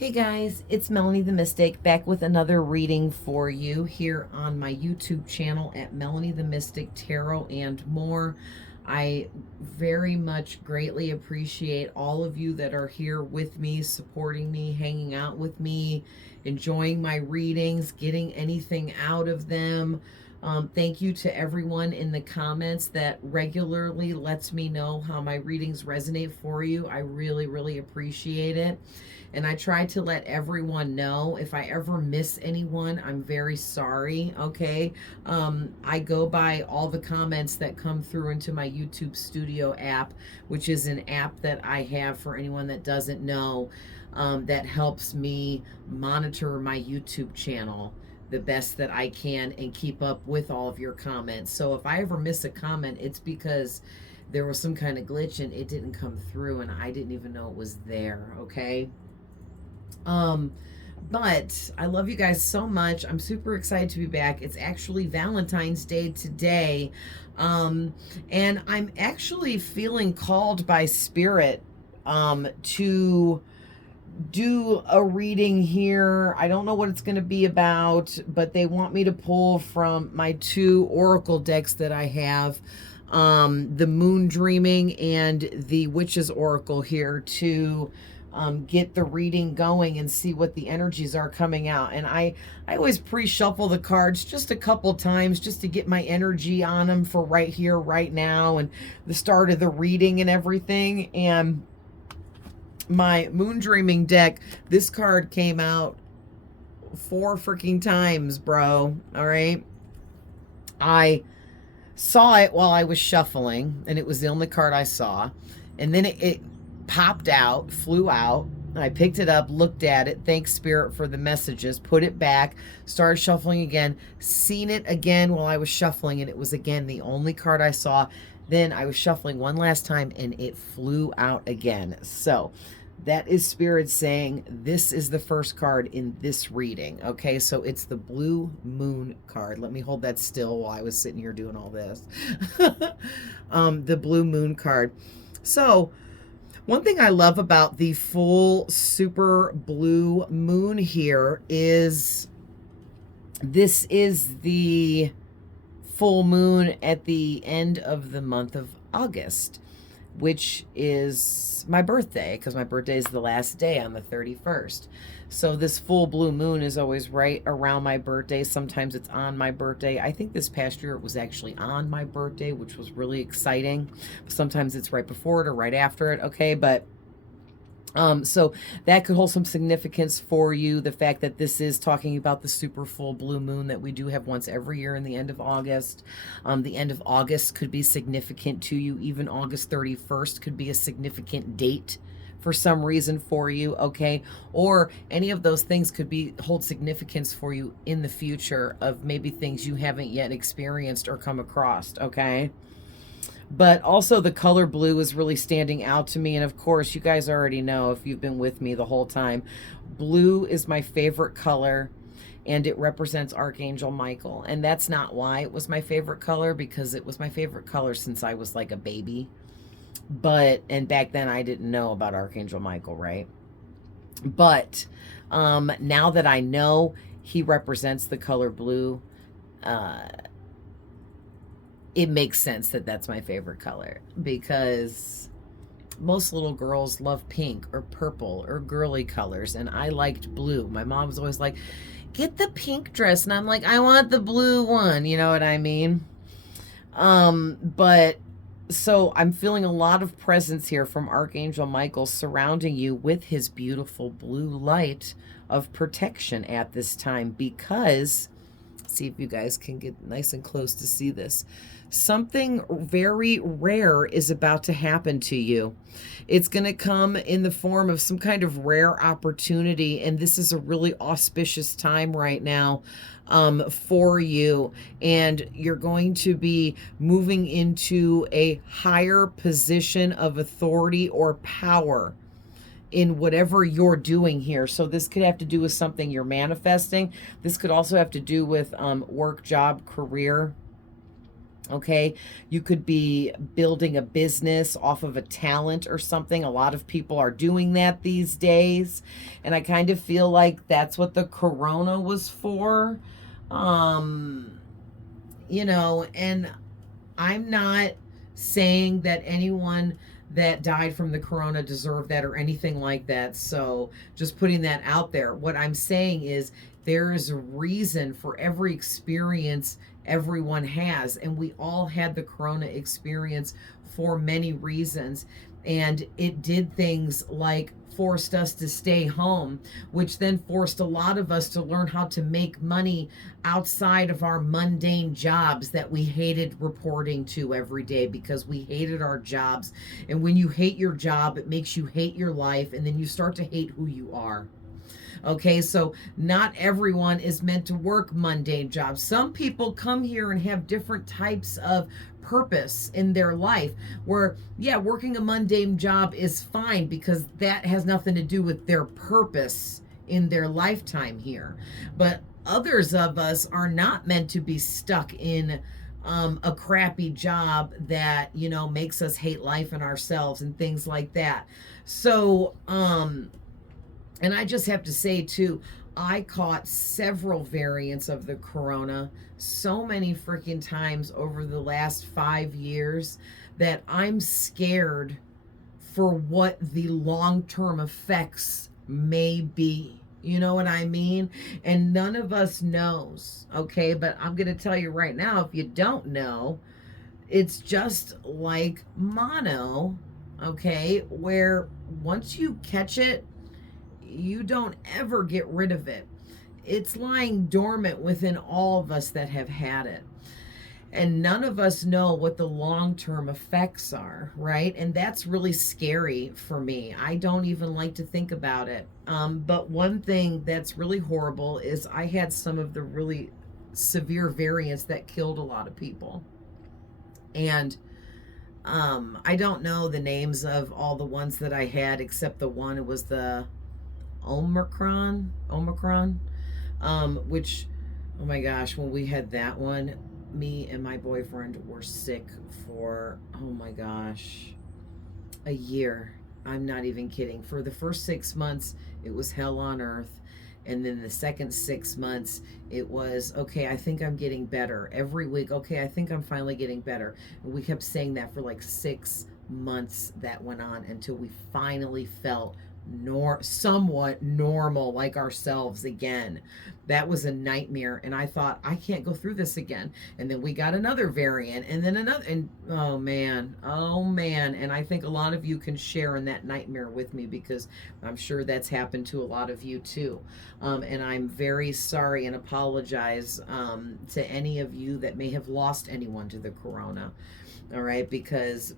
Hey guys, it's Melanie the Mystic back with another reading for you here on my YouTube channel at Melanie the Mystic Tarot and More. I very much greatly appreciate all of you that are here with me, supporting me, hanging out with me, enjoying my readings, getting anything out of them. Thank you to everyone in the comments that regularly lets me know how my readings resonate for you. I really, really appreciate it. And I try to let everyone know. If I ever miss anyone, I'm very sorry, okay? I go by all the comments that come through into my YouTube Studio app, which is an app that I have for anyone that doesn't know, that helps me monitor my YouTube channel the best that I can and keep up with all of your comments. So if I ever miss a comment, it's because there was some kind of glitch and it didn't come through and I didn't even know it was there, okay? Um, but I love you guys so much. I'm super excited to be back. It's actually Valentine's Day today. And I'm actually feeling called by Spirit to do a reading here. I don't know what it's going to be about, but they want me to pull from my two oracle decks that I have, the Moon Dreaming and the Witch's Oracle here, to get the reading going and see what the energies are coming out. And I always pre-shuffle the cards just a couple times just to get my energy on them for right here, right now, and the start of the reading and everything. And my Moon Dreaming deck, this card came out 4 freaking times, bro. All right. I saw it while I was shuffling, and it was the only card I saw. And then it popped out, flew out. I picked it up, looked at it, thanked Spirit for the messages, put it back, started shuffling again, seen it again while I was shuffling, and it was again the only card I saw. Then I was shuffling one last time, and it flew out again. So that is Spirit saying this is the first card in this reading. Okay, so it's the Blue Moon card. Let me hold that still while I was sitting here doing all this. The Blue Moon card. So one thing I love about the full super blue moon here is this is the full moon at the end of the month of August, which is my birthday, because my birthday is the last day on the 31st. So this full blue moon is always right around my birthday. Sometimes it's on my birthday. I think this past year it was actually on my birthday, which was really exciting. Sometimes it's right before it or right after it, okay? But so that could hold some significance for you. The fact that this is talking about the super full blue moon that we do have once every year in the end of August. The end of August could be significant to you. Even August 31st could be a significant date for some reason for you, okay? Or any of those things could hold significance for you in the future of maybe things you haven't yet experienced or come across, okay? But also the color blue is really standing out to me. And of course, you guys already know if you've been with me the whole time, blue is my favorite color and it represents Archangel Michael. And that's not why it was my favorite color, because it was my favorite color since I was like a baby. And back then I didn't know about Archangel Michael, right? But now that I know he represents the color blue, it makes sense that that's my favorite color, because most little girls love pink or purple or girly colors, and I liked blue. My mom was always like, get the pink dress, and I'm like, I want the blue one, you know what I mean? But so I'm feeling a lot of presence here from Archangel Michael surrounding you with his beautiful blue light of protection at this time, because see if you guys can get nice and close to see this. Something very rare is about to happen to you. It's going to come in the form of some kind of rare opportunity, and this is a really auspicious time right now for you, and you're going to be moving into a higher position of authority or power in whatever you're doing here. So this could have to do with something you're manifesting. This could also have to do with work, job, career. Okay, you could be building a business off of a talent or something. A lot of people are doing that these days. And I kind of feel like that's what the corona was for. Um, and I'm not saying that anyone that died from the corona deserved that or anything like that. So just putting that out there. What I'm saying is there is a reason for every experience everyone has. And we all had the corona experience for many reasons. And it did things like forced us to stay home, which then forced a lot of us to learn how to make money outside of our mundane jobs that we hated reporting to every day because we hated our jobs. And when you hate your job, it makes you hate your life, and then you start to hate who you are. Okay, so not everyone is meant to work mundane jobs. Some people come here and have different types of purpose in their life where, yeah, working a mundane job is fine because that has nothing to do with their purpose in their lifetime here. But others of us are not meant to be stuck in a crappy job that, makes us hate life and ourselves and things like that. So, and I just have to say, too, I caught several variants of the corona so many freaking times over the last 5 years that I'm scared for what the long-term effects may be. You know what I mean? And none of us knows, okay? But I'm going to tell you right now, if you don't know, it's just like mono, okay? Where once you catch it, you don't ever get rid of it. It's lying dormant within all of us that have had it. And none of us know what the long-term effects are, right? And that's really scary for me. I don't even like to think about it. But one thing that's really horrible is I had some of the really severe variants that killed a lot of people. And I don't know the names of all the ones that I had except the one. It was the Omicron, which, oh my gosh, when we had that one, me and my boyfriend were sick for, oh my gosh, a year. I'm not even kidding. For the first 6 months, it was hell on earth. And then the second 6 months, it was, okay, I think I'm getting better. Every week, okay, I think I'm finally getting better. And we kept saying that for like 6 months that went on until we finally felt somewhat normal, like ourselves again. That was a nightmare, and I thought, I can't go through this again. And then we got another variant, and then another, and oh man, and I think a lot of you can share in that nightmare with me because I'm sure that's happened to a lot of you too. And I'm very sorry and apologize to any of you that may have lost anyone to the corona. All right, because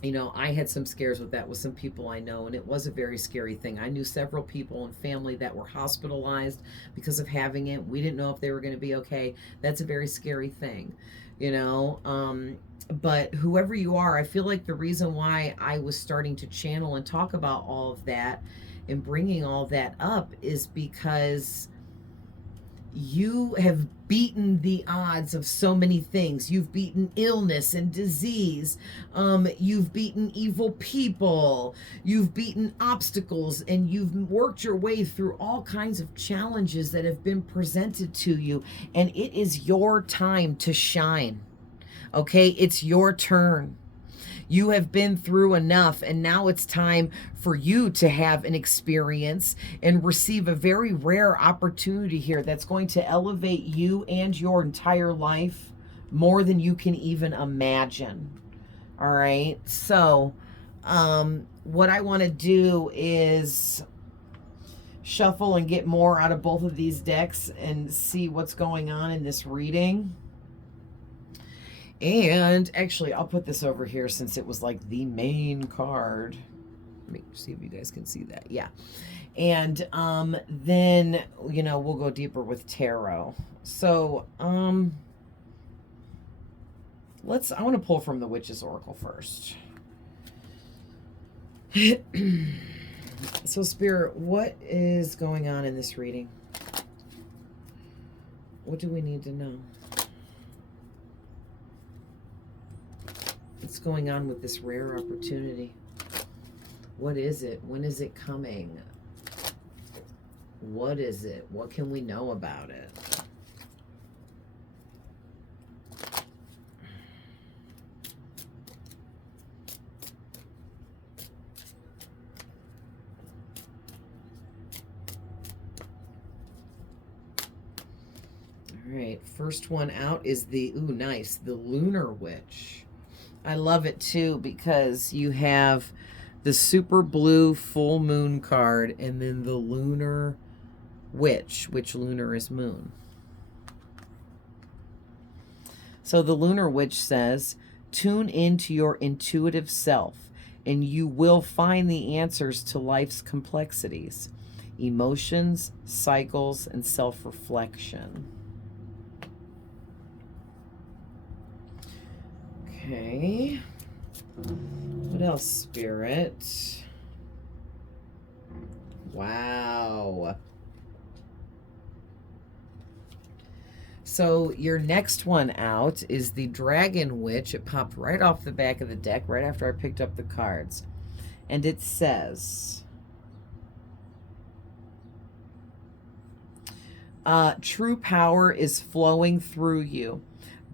I had some scares with that with some people I know, and it was a very scary thing. I knew several people and family that were hospitalized because of having it. We didn't know if they were going to be okay. That's a very scary thing, you know. But whoever you are, I feel like the reason why I was starting to channel and talk about all of that and bringing all that up is because you have beaten the odds of so many things. You've beaten illness and disease. You've beaten evil people. You've beaten obstacles, and you've worked your way through all kinds of challenges that have been presented to you. And it is your time to shine. Okay? It's your turn. You have been through enough, and now it's time for you to have an experience and receive a very rare opportunity here that's going to elevate you and your entire life more than you can even imagine. All right. So, what I want to do is shuffle and get more out of both of these decks and see what's going on in this reading. And actually, I'll put this over here since it was like the main card. Let me see if you guys can see that. Yeah. And then, we'll go deeper with tarot. So, I want to pull from the Witch's Oracle first. So, Spirit, what is going on in this reading? What do we need to know? What's going on with this rare opportunity? What is it? When is it coming? What is it? What can we know about it? All right, first one out is the, ooh, nice, the Lunar Witch. I love it too because you have the super blue full moon card and then the Lunar Witch, which lunar is moon. So the Lunar Witch says, tune into your intuitive self and you will find the answers to life's complexities, emotions, cycles, and self-reflection. Okay. What else, Spirit? Wow. So your next one out is the Dragon Witch. It popped right off the back of the deck right after I picked up the cards. And it says, true power is flowing through you.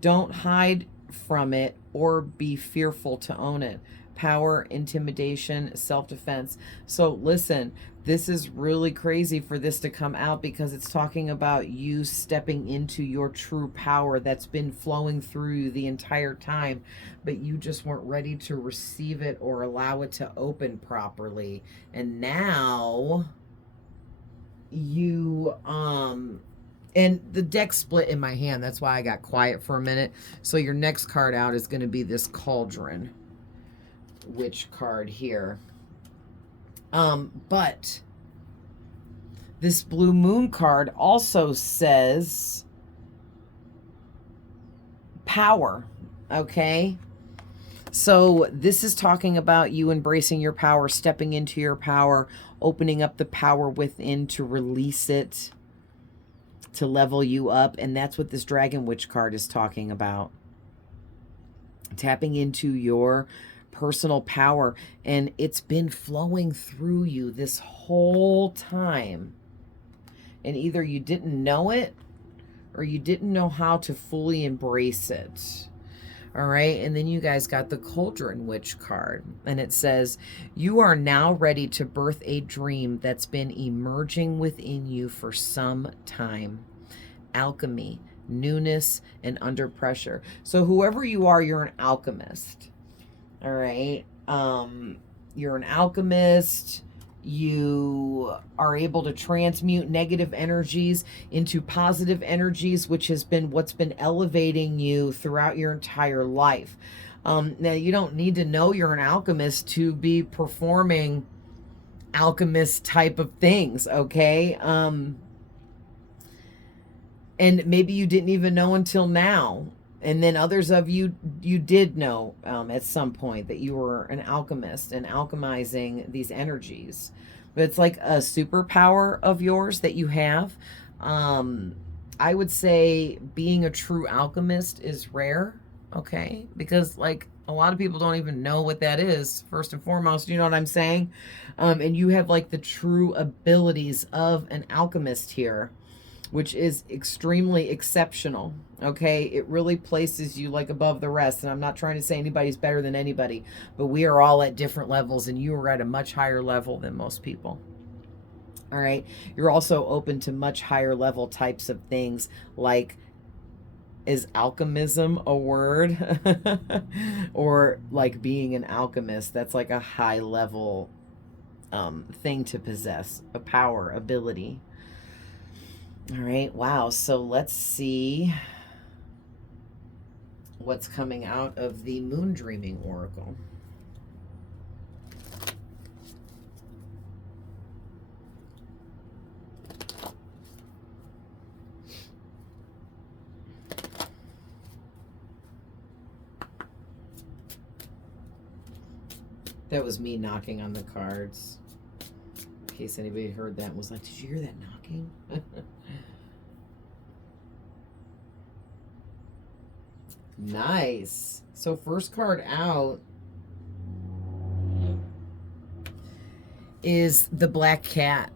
Don't hide from it or be fearful to own it. Power, intimidation, self-defense. So listen, this is really crazy for this to come out because it's talking about you stepping into your true power that's been flowing through you the entire time, but you just weren't ready to receive it or allow it to open properly. And now you, and the deck split in my hand. That's why I got quiet for a minute. So your next card out is going to be this Cauldron Witch card here. But this Blue Moon card also says power, okay? So this is talking about you embracing your power, stepping into your power, opening up the power within to release it, to level you up. And that's what this Dragon Witch card is talking about. Tapping into your personal power, and it's been flowing through you this whole time, and either you didn't know it or you didn't know how to fully embrace it. All right, and then you guys got the Cauldron Witch card, and it says, you are now ready to birth a dream that's been emerging within you for some time. Alchemy, newness, and under pressure. So whoever you are, you're an alchemist. All right. You're an alchemist. You are able to transmute negative energies into positive energies, which has been what's been elevating you throughout your entire life. Now, you don't need to know you're an alchemist to be performing alchemist type of things, okay? And maybe you didn't even know until now. And then others of you, you did know at some point that you were an alchemist and alchemizing these energies. But it's like a superpower of yours that you have. I would say being a true alchemist is rare, okay? Because like a lot of people don't even know what that is, first and foremost, you know what I'm saying? And you have like the true abilities of an alchemist here, which is extremely exceptional, okay? It really places you like above the rest, and I'm not trying to say anybody's better than anybody, but we are all at different levels, and you are at a much higher level than most people, all right? You're also open to much higher level types of things, like, is alchemism a word? Or like being an alchemist, that's like a high level thing to possess, a power, ability. All right, wow. So let's see what's coming out of the Moon Dreaming Oracle. That was me knocking on the cards. In case anybody heard that and was like, did you hear that knocking? Nice. So first card out is the black cat.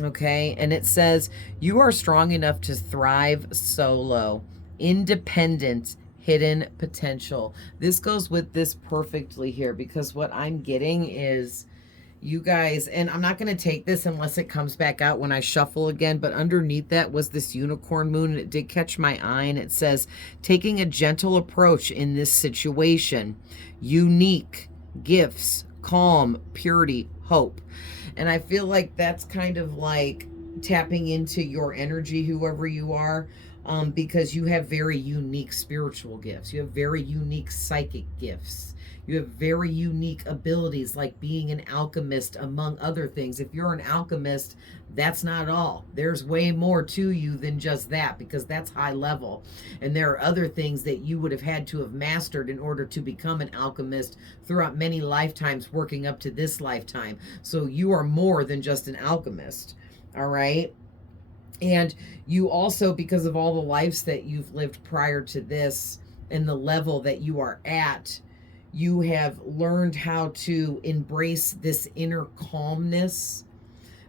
Okay, and it says, you are strong enough to thrive solo, independent, hidden potential. This goes with this perfectly here, because what I'm getting is you guys, and I'm not going to take this unless it comes back out when I shuffle again, but underneath that was this unicorn moon, and it did catch my eye, and it says, taking a gentle approach in this situation, unique gifts, calm, purity, hope. And I feel like that's kind of like tapping into your energy, whoever you are, because you have very unique spiritual gifts. You have very unique psychic gifts. You have very unique abilities, like being an alchemist, among other things. If you're an alchemist, that's not all. There's way more to you than just that, because that's high level. And there are other things that you would have had to have mastered in order to become an alchemist throughout many lifetimes, working up to this lifetime. So you are more than just an alchemist. All right. And you also, because of all the lives that you've lived prior to this and the level that you are at, you have learned how to embrace this inner calmness,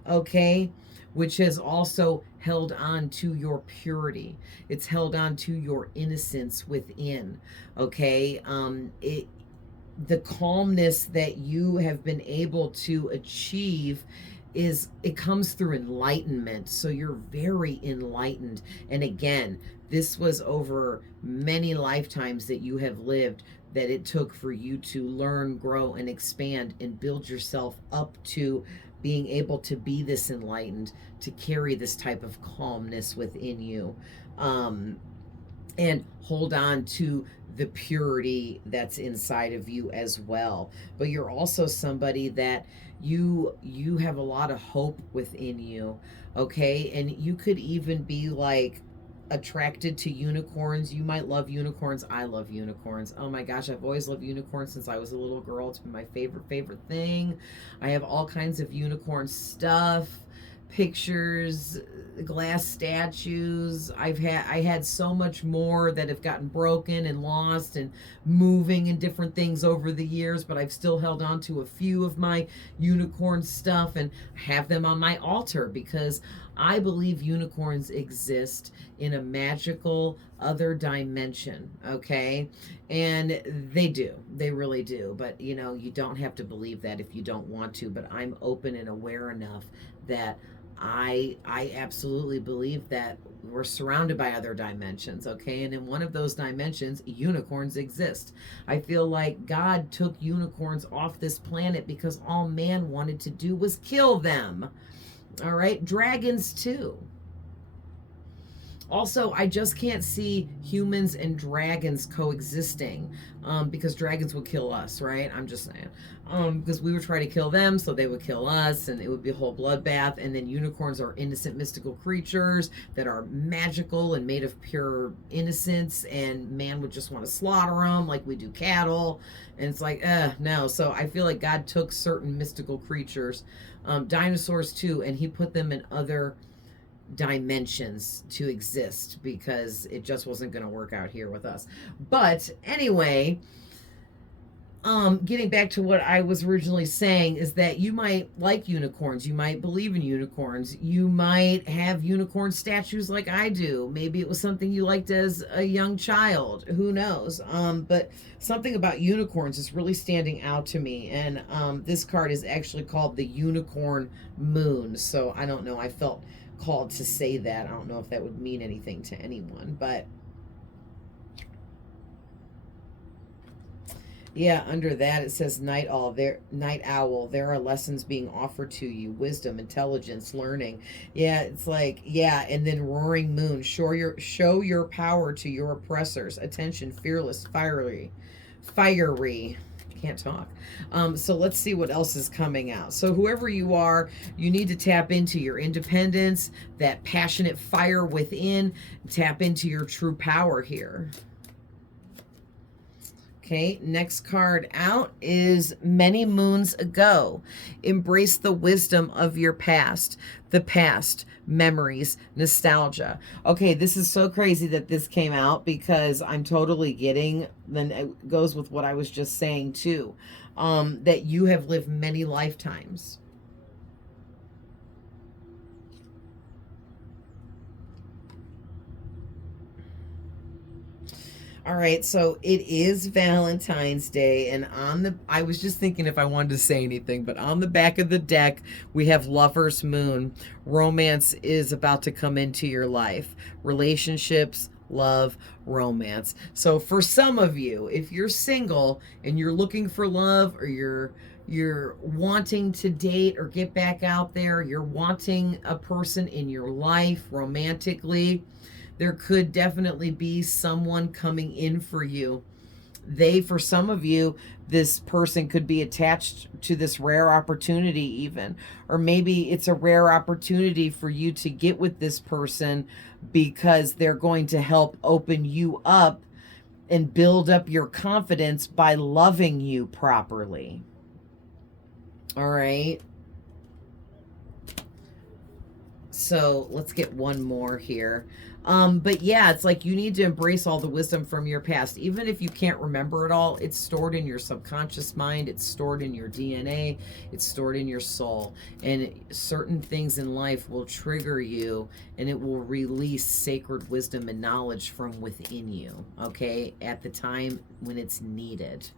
okay, which has also held on to your purity. It's held on to your innocence within, okay? The calmness that you have been able to achieve is, it comes through enlightenment. So you're very enlightened. And again, this was over many lifetimes that you have lived, that it took for you to learn, grow, and expand and build yourself up to being able to be this enlightened, to carry this type of calmness within you, and hold on to the purity that's inside of you as well. But you're also somebody that you have a lot of hope within you, okay? And you could even be like attracted to unicorns. You might love unicorns. I love unicorns. Oh my gosh, I've always loved unicorns since I was a little girl. It's been my favorite thing. I have all kinds of unicorn stuff, pictures, glass statues. I had so much more that have gotten broken and lost and moving and different things over the years, but I've still held on to a few of my unicorn stuff and have them on my altar, because I believe unicorns exist in a magical other dimension, okay? And they do. They really do. But, you know, you don't have to believe that if you don't want to, but I'm open and aware enough that I absolutely believe that we're surrounded by other dimensions, okay? And in one of those dimensions, unicorns exist. I feel like God took unicorns off this planet because all man wanted to do was kill them. All right? Dragons too. Also, I just can't see humans and dragons coexisting, because dragons would kill us, right? I'm just saying. Because we would try to kill them, so they would kill us, and it would be a whole bloodbath. And then unicorns are innocent, mystical creatures that are magical and made of pure innocence, and man would just want to slaughter them like we do cattle. And it's like, no. So I feel like God took certain mystical creatures, dinosaurs too, and he put them in other dimensions to exist, because it just wasn't going to work out here with us. But anyway, getting back to what I was originally saying, is that you might like unicorns, you might believe in unicorns, you might have unicorn statues like I do. Maybe it was something you liked as a young child, who knows? But something about unicorns is really standing out to me, and this card is actually called the Unicorn Moon. So I don't know, I felt called to say that. I don't know if that would mean anything to anyone, but yeah, under that it says night owl. There are lessons being offered to you, wisdom, intelligence, learning. Yeah, it's like, yeah, and then roaring moon. Show your power to your oppressors. Attention, fearless, fiery. Can't talk. So let's see what else is coming out. So whoever you are, you need to tap into your independence, that passionate fire within. Tap into your true power here. Okay, next card out is Many Moons Ago. Embrace the wisdom of your past, the past, memories, nostalgia. Okay, this is so crazy that this came out because I'm totally getting, then it goes with what I was just saying too, that you have lived many lifetimes. All right, so it is Valentine's Day, and I was just thinking if I wanted to say anything, but on the back of the deck, we have Lover's Moon. Romance is about to come into your life. Relationships, love, romance. So for some of you, if you're single and you're looking for love, or you're wanting to date or get back out there, you're wanting a person in your life romantically, there could definitely be someone coming in for you. For some of you, this person could be attached to this rare opportunity even, or maybe it's a rare opportunity for you to get with this person because they're going to help open you up and build up your confidence by loving you properly. All right. So let's get one more here. But yeah, it's like you need to embrace all the wisdom from your past. Even if you can't remember it all, it's stored in your subconscious mind. It's stored in your DNA. It's stored in your soul. And certain things in life will trigger you, and it will release sacred wisdom and knowledge from within you, okay, at the time when it's needed.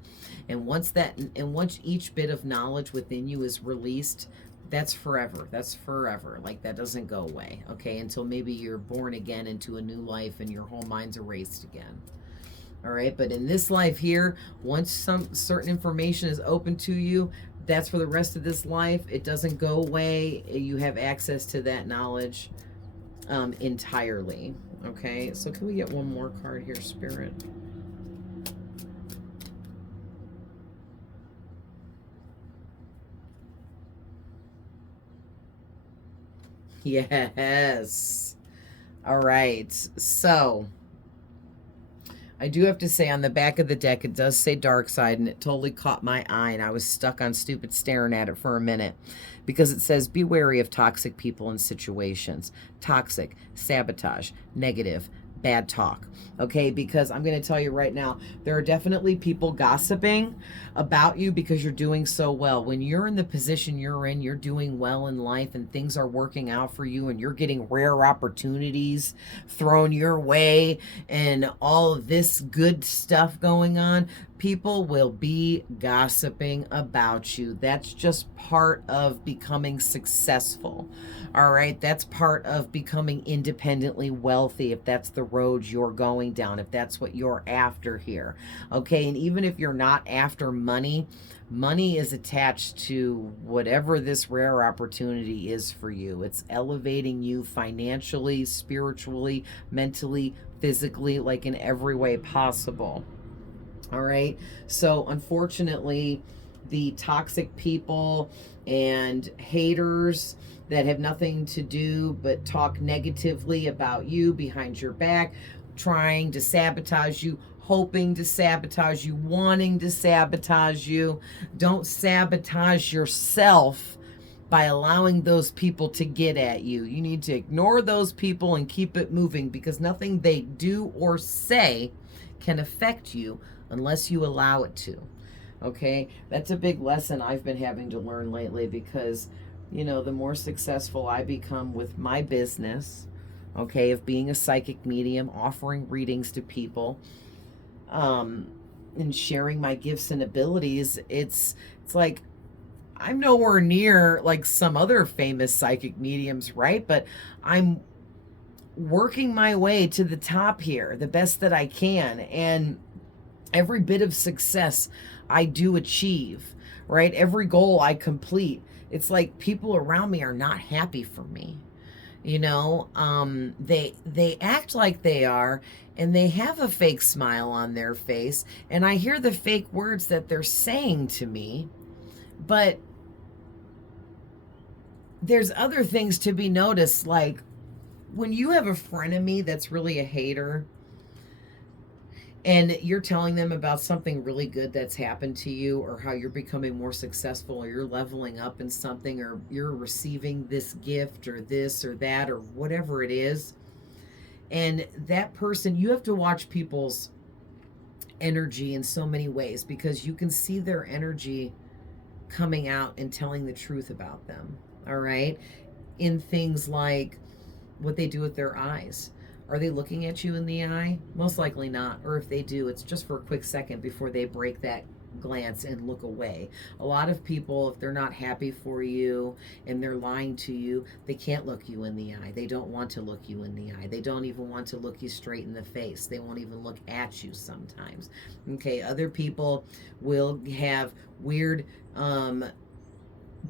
And once each bit of knowledge within you is released, that's forever. That's forever. Like, that doesn't go away, okay, until maybe you're born again into a new life and your whole mind's erased again. All right, but in this life here, once some certain information is open to you, that's for the rest of this life. It doesn't go away. You have access to that knowledge entirely. Okay, so can we get one more card here, Spirit? Yes. All right. So I do have to say, on the back of the deck, it does say dark side, and it totally caught my eye, and I was stuck on stupid staring at it for a minute, because it says be wary of toxic people and situations. Toxic, sabotage, negative, bad talk. Okay, because I'm going to tell you right now, there are definitely people gossiping about you because you're doing so well. When you're in the position you're in, you're doing well in life and things are working out for you and you're getting rare opportunities thrown your way and all of this good stuff going on, people will be gossiping about you. That's just part of becoming successful. All right, that's part of becoming independently wealthy, if that's the road you're going down, if that's what you're after here. Okay, and even if you're not after money, money is attached to whatever this rare opportunity is for you. It's elevating you financially, spiritually, mentally, physically, like in every way possible. All right, so unfortunately, the toxic people and haters that have nothing to do but talk negatively about you behind your back, trying to sabotage you, hoping to sabotage you, wanting to sabotage you. Don't sabotage yourself by allowing those people to get at you. You need to ignore those people and keep it moving, because nothing they do or say can affect you unless you allow it to. Okay, that's a big lesson I've been having to learn lately, because the more successful I become with my business, okay, of being a psychic medium, offering readings to people, and sharing my gifts and abilities, it's like I'm nowhere near like some other famous psychic mediums, right? But I'm working my way to the top here, the best that I can, and every bit of success I do achieve, right? Every goal I complete. It's like people around me are not happy for me. They act like they are, and they have a fake smile on their face, and I hear the fake words that they're saying to me, but there's other things to be noticed. Like, when you have a frenemy that's really a hater, and you're telling them about something really good that's happened to you, or how you're becoming more successful, or you're leveling up in something, or you're receiving this gift or this or that or whatever it is. And that person, you have to watch people's energy in so many ways, because you can see their energy coming out and telling the truth about them. All right. In things like what they do with their eyes. Are they looking at you in the eye? Most likely not. Or if they do, it's just for a quick second before they break that glance and look away. A lot of people, if they're not happy for you and they're lying to you, they can't look you in the eye. They don't want to look you in the eye. They don't even want to look you straight in the face. They won't even look at you sometimes. Okay, other people will have weird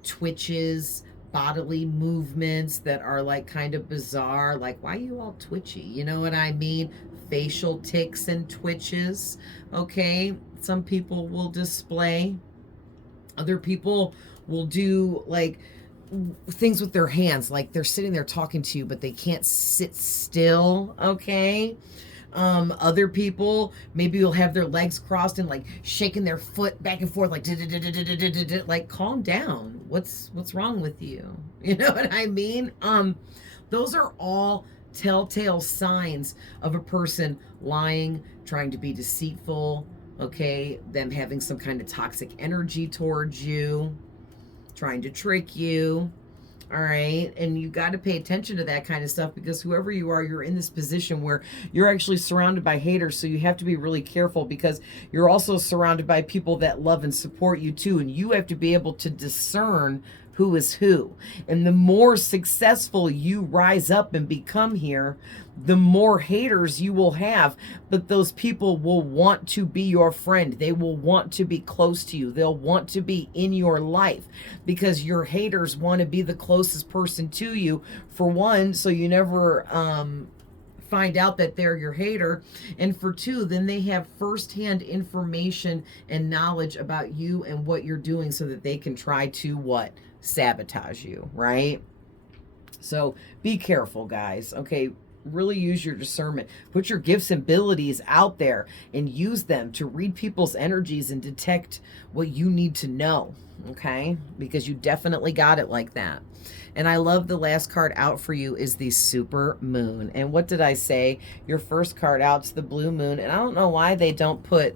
twitches, bodily movements that are like kind of bizarre, like, why are you all twitchy? You know what I mean? Facial tics and twitches. Okay, some people will display. Other people will do like things with their hands, like they're sitting there talking to you, but they can't sit still. Okay. Other people maybe will have their legs crossed and like shaking their foot back and forth, like calm down. What's wrong with you? You know what I mean? Those are all telltale signs of a person lying, trying to be deceitful. Okay, them having some kind of toxic energy towards you, trying to trick you. All right. And you got to pay attention to that kind of stuff, because whoever you are, you're in this position where you're actually surrounded by haters. So you have to be really careful, because you're also surrounded by people that love and support you too. And you have to be able to discern who is who. And the more successful you rise up and become here, the more haters you will have. But those people will want to be your friend. They will want to be close to you. They'll want to be in your life, because your haters want to be the closest person to you, for one, so you never find out that they're your hater, and for two, then they have firsthand information and knowledge about you and what you're doing, so that they can try to what? Sabotage you, right? So be careful, guys. Okay, really use your discernment. Put your gifts and abilities out there and use them to read people's energies and detect what you need to know. Okay, because you definitely got it like that. And I love the last card out for you is the super moon. And what did I say? Your first card out's the blue moon. And I don't know why they don't put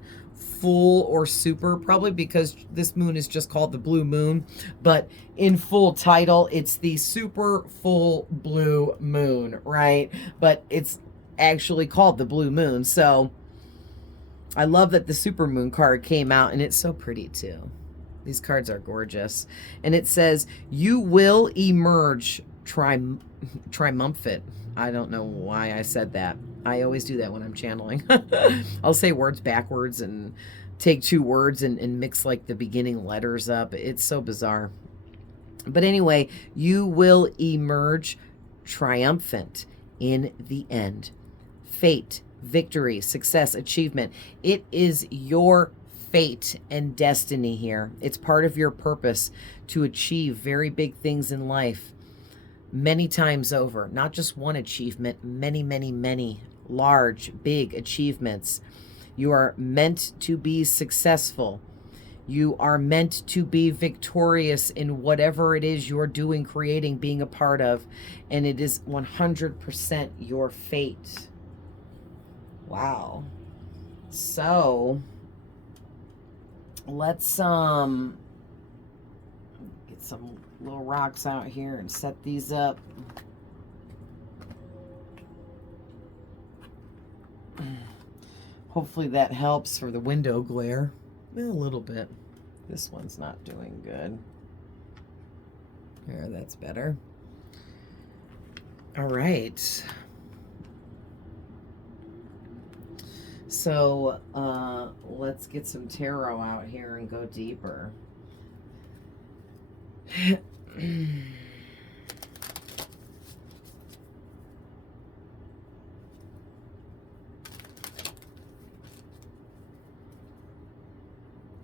full or super, probably because this moon is just called the blue moon, but in full title it's the super full blue moon, right? But it's actually called the blue moon. So I love that the super moon card came out, and it's so pretty too. These cards are gorgeous. And it says you will emerge triumphant. I don't know why I said that. I always do that when I'm channeling. I'll say words backwards and take two words and mix like the beginning letters up. It's so bizarre. But anyway, you will emerge triumphant in the end. Fate, victory, success, achievement. It is your fate and destiny here. It's part of your purpose to achieve very big things in life many times over. Not just one achievement, many, many, many large, big achievements. You are meant to be successful. You are meant to be victorious in whatever it is you're doing, creating, being a part of. And it is 100% your fate. Wow. So let's get some little rocks out here and set these up. Hopefully that helps for the window glare. A little bit. This one's not doing good. There, that's better. All right. So let's get some tarot out here and go deeper.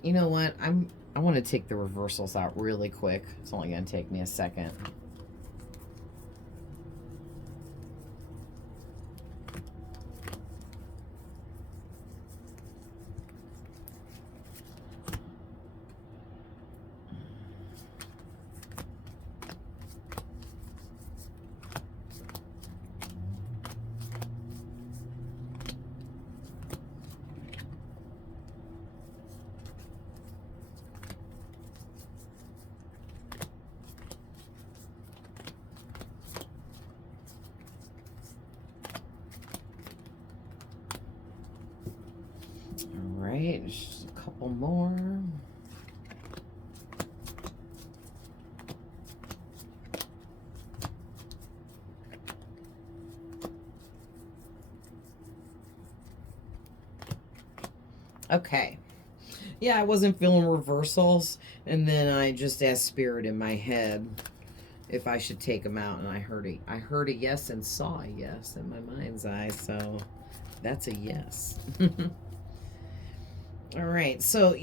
You know what? I want to take the reversals out really quick. It's only going to take me a second. right, just a couple more. Okay. Yeah, I wasn't feeling reversals, and then I just asked Spirit in my head if I should take them out, and I heard a yes and saw a yes in my mind's eye, so that's a yes. All right, so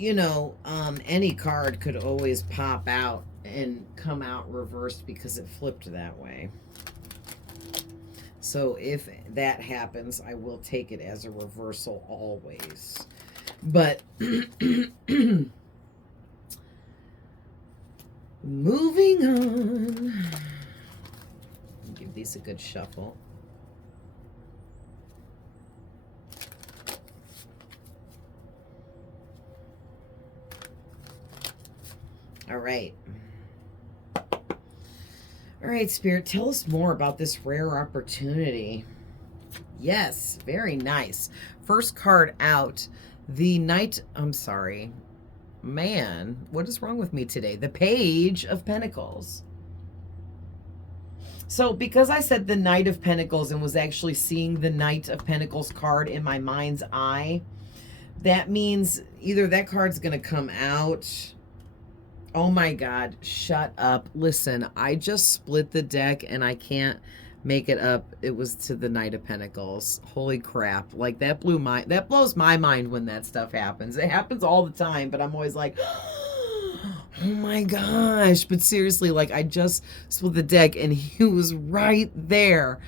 any card could always pop out and come out reversed because it flipped that way. So if that happens, I will take it as a reversal always. But moving on. Give these a good shuffle. All right. All right, Spirit, tell us more about this rare opportunity. Yes, very nice. First card out, the Knight, I'm sorry. Man, what is wrong with me today? The Page of Pentacles. So because I said the Knight of Pentacles and was actually seeing the Knight of Pentacles card in my mind's eye, that means either that card's going to come out. Oh my God, shut up. Listen, I just split the deck and I can't make it up. It was to the Knight of Pentacles. Holy crap. Like that blows my mind when that stuff happens. It happens all the time, but I'm always like, oh my gosh. But seriously, like I just split the deck and he was right there.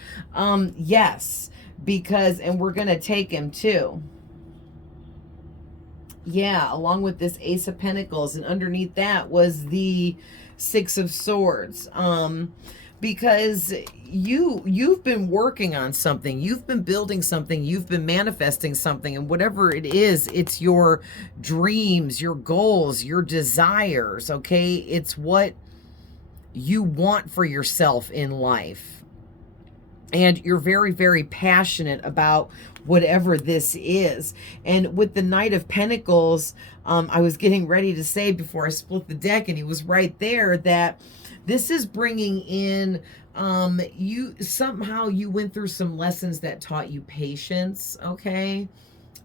Yes, because, and we're going to take him too. Yeah, along with this Ace of Pentacles, and underneath that was the Six of Swords. Because you've been working on something, you've been building something, you've been manifesting something, and whatever it is, it's your dreams, your goals, your desires, okay? It's what you want for yourself in life. And you're very, very passionate about whatever this is. And with the Knight of Pentacles, I was getting ready to say before I split the deck, and he was right there, that this is bringing in, you went through some lessons that taught you patience, okay?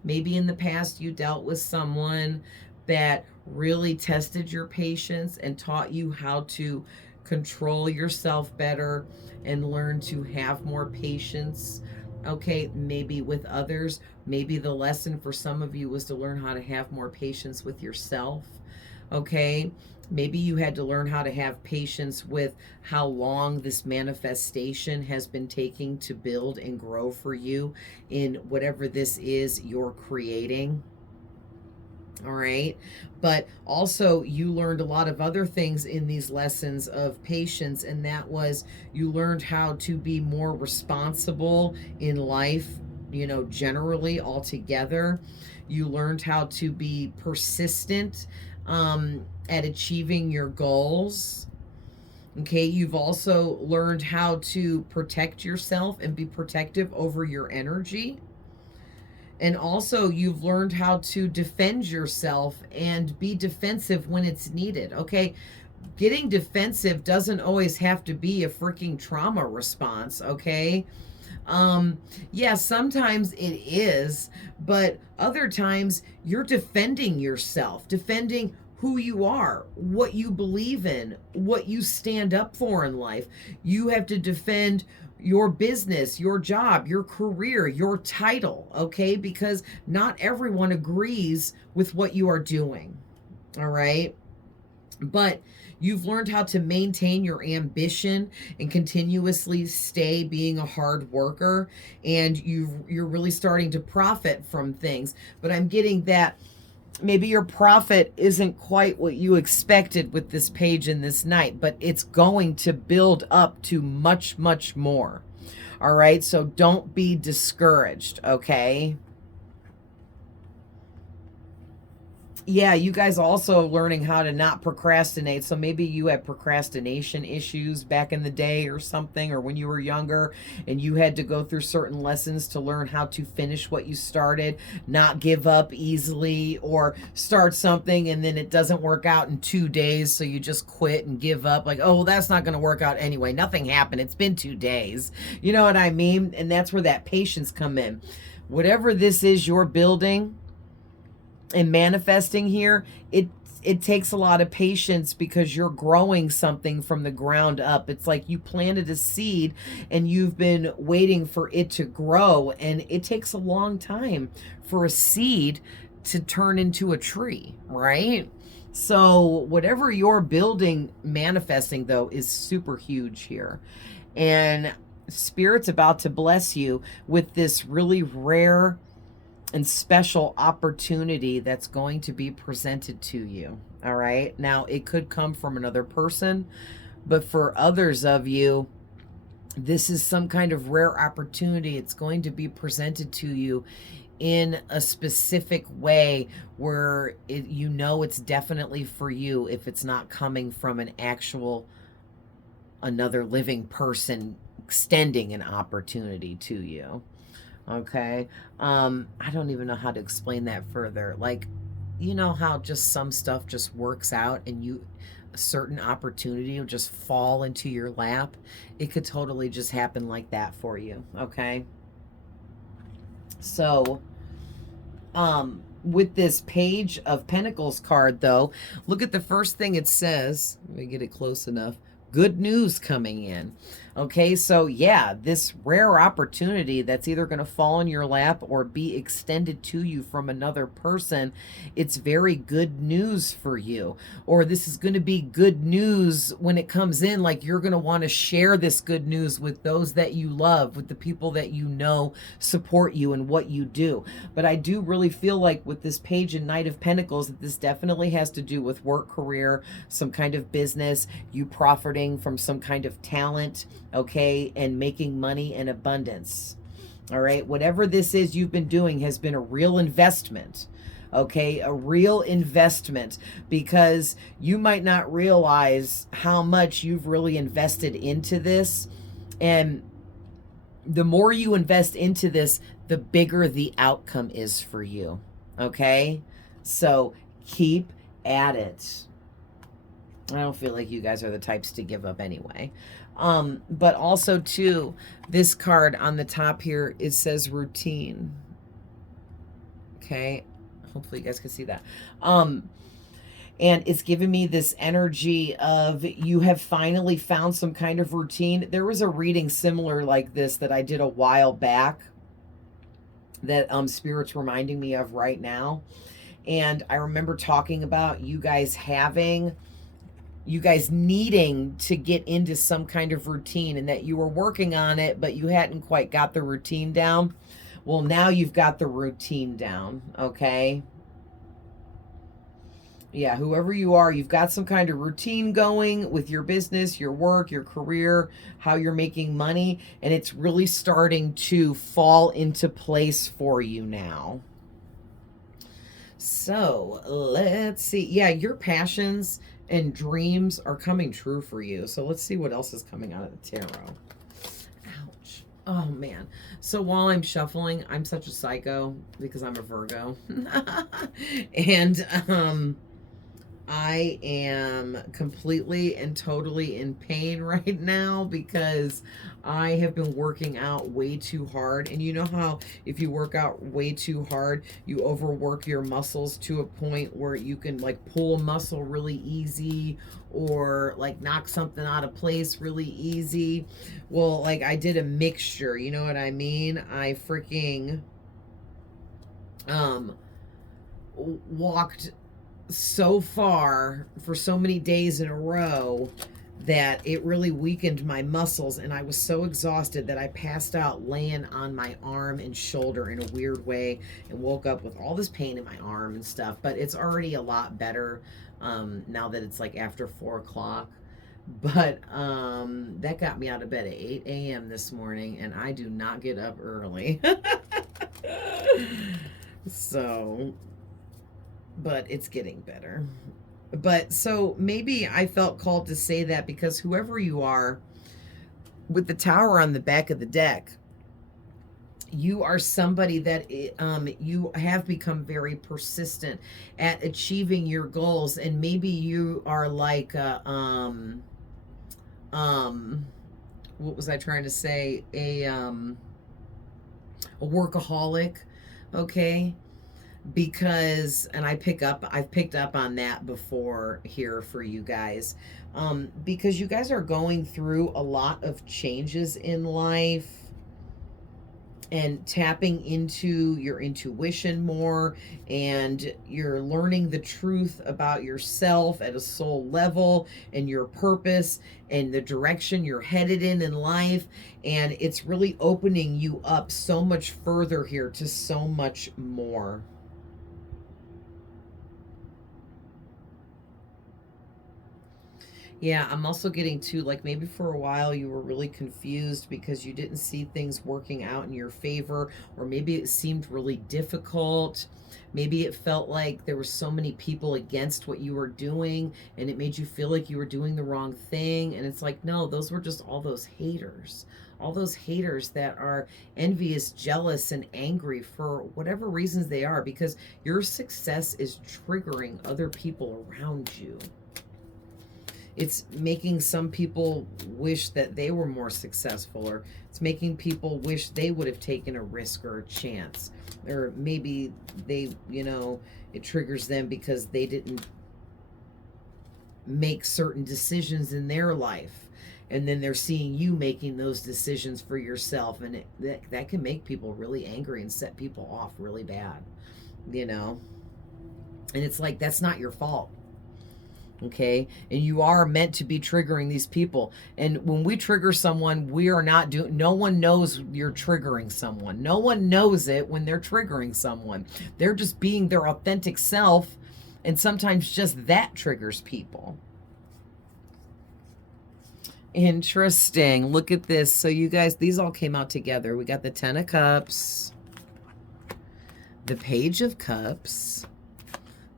Maybe in the past you dealt with someone that really tested your patience and taught you how to control yourself better and learn to have more patience, okay? Maybe with others. Maybe the lesson for some of you was to learn how to have more patience with yourself, okay? Maybe you had to learn how to have patience with how long this manifestation has been taking to build and grow for you in whatever this is you're creating. All right. But also you learned a lot of other things in these lessons of patience. And that was, you learned how to be more responsible in life, generally altogether. You learned how to be persistent at achieving your goals. Okay. You've also learned how to protect yourself and be protective over your energy. And also you've learned how to defend yourself and be defensive when it's needed, okay? Getting defensive doesn't always have to be a freaking trauma response, okay? Yeah, sometimes it is, but other times you're defending yourself, defending who you are, what you believe in, what you stand up for in life. You have to defend your business, your job, your career, your title, okay? Because not everyone agrees with what you are doing, all right? But you've learned how to maintain your ambition and continuously stay being a hard worker, and you're really starting to profit from things. But I'm getting that maybe your profit isn't quite what you expected with this page in this Knight, but it's going to build up to much, much more. All right, so don't be discouraged, okay? Yeah, you guys also learning how to not procrastinate. So maybe you had procrastination issues back in the day or something, or when you were younger and you had to go through certain lessons to learn how to finish what you started, not give up easily, or start something and then it doesn't work out in 2 days. So you just quit and give up, like, oh, well, that's not going to work out anyway. Nothing happened. It's been 2 days. You know what I mean? And that's where that patience come in. Whatever this is you're building and manifesting here, it takes a lot of patience because you're growing something from the ground up. It's like you planted a seed and you've been waiting for it to grow, and it takes a long time for a seed to turn into a tree, right? So whatever you're building, manifesting though, is super huge here. And Spirit's about to bless you with this really rare and special opportunity that's going to be presented to you. All right. Now, it could come from another person, but for others of you, this is some kind of rare opportunity. It's going to be presented to you in a specific way where you know it's definitely for you if it's not coming from an actual another living person extending an opportunity to you. Okay. I don't even know how to explain that further. Like, you know how just some stuff just works out and a certain opportunity will just fall into your lap? It could totally just happen like that for you. Okay. So, with this Page of Pentacles card, though, look at the first thing it says. Let me get it close enough. Good news coming in. Okay, so yeah, this rare opportunity that's either going to fall in your lap or be extended to you from another person, it's very good news for you. Or this is going to be good news when it comes in, like you're going to want to share this good news with those that you love, with the people that you know support you and what you do. But I do really feel like with this Page and Knight of Pentacles that this definitely has to do with work, career, some kind of business, you profiting from some kind of talent, okay, and making money in abundance. All right, whatever this is you've been doing has been a real investment. Okay, a real investment, because you might not realize how much you've really invested into this. And the more you invest into this, the bigger the outcome is for you. Okay, so keep at it. I don't feel like you guys are the types to give up anyway. But also too, this card on the top here, it says routine. Okay. Hopefully you guys can see that. And it's giving me this energy of you have finally found some kind of routine. There was a reading similar like this that I did a while back that Spirit's reminding me of right now. And I remember talking about you guys needing to get into some kind of routine and that you were working on it, but you hadn't quite got the routine down. Well, now you've got the routine down, okay? Yeah, whoever you are, you've got some kind of routine going with your business, your work, your career, how you're making money, and it's really starting to fall into place for you now. So let's see. Yeah, your passions and dreams are coming true for you. So let's see what else is coming out of the tarot. Ouch. Oh, man. So while I'm shuffling, I'm such a psycho because I'm a Virgo. And I am completely and totally in pain right now because I have been working out way too hard. And you know how if you work out way too hard, you overwork your muscles to a point where you can like pull a muscle really easy or like knock something out of place really easy. Well, like I did a mixture, you know what I mean? I freaking walked so far for so many days in a row that it really weakened my muscles, and I was so exhausted that I passed out laying on my arm and shoulder in a weird way and woke up with all this pain in my arm and stuff. But it's already a lot better now that it's like after 4 o'clock. But that got me out of bed at 8 a.m. this morning, and I do not get up early. So but it's getting better. But so maybe I felt called to say that because whoever you are, with the tower on the back of the deck, you are somebody that you have become very persistent at achieving your goals, and maybe you are like um what was I trying to say, a workaholic, okay? Because, and I've picked up on that before here for you guys, because you guys are going through a lot of changes in life and tapping into your intuition more, and you're learning the truth about yourself at a soul level and your purpose and the direction you're headed in life, and it's really opening you up so much further here to so much more. Yeah, I'm also getting to, like, maybe for a while you were really confused because you didn't see things working out in your favor, or maybe it seemed really difficult. Maybe it felt like there were so many people against what you were doing, and it made you feel like you were doing the wrong thing. And it's like, no, those were just all those haters. All those haters that are envious, jealous, and angry for whatever reasons they are, because your success is triggering other people around you. It's making some people wish that they were more successful, or it's making people wish they would have taken a risk or a chance, or maybe they, it triggers them because they didn't make certain decisions in their life, and then they're seeing you making those decisions for yourself, and that can make people really angry and set people off really bad, and it's like, that's not your fault. Okay, and you are meant to be triggering these people. And when we trigger someone, we are not doing, no one knows you're triggering someone. No one knows it when they're triggering someone. They're just being their authentic self, and sometimes just that triggers people. Interesting. Look at this. So you guys, these all came out together. We got the 10 of Cups, the Page of Cups,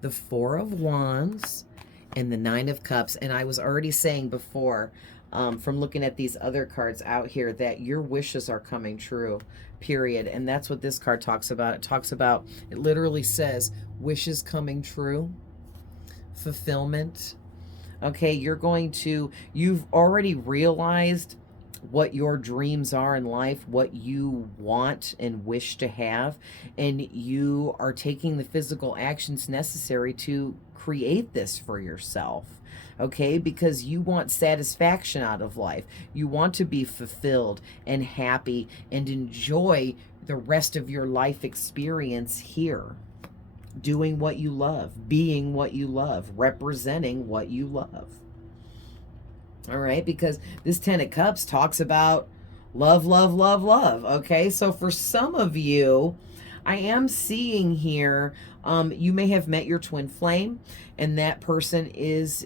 the 4 of Wands, and the 9 of Cups. And I was already saying before, from looking at these other cards out here, that your wishes are coming true, period. And that's what this card talks about. It talks about, it literally says, wishes coming true, fulfillment. Okay, you've already realized what your dreams are in life, what you want and wish to have, and you are taking the physical actions necessary to create this for yourself. Okay, because you want satisfaction out of life. You want to be fulfilled and happy and enjoy the rest of your life experience here, doing what you love, being what you love, representing what you love. All right, because this 10 of Cups talks about love, love, love, love. Okay, so for some of you, I am seeing here, you may have met your twin flame, and that person is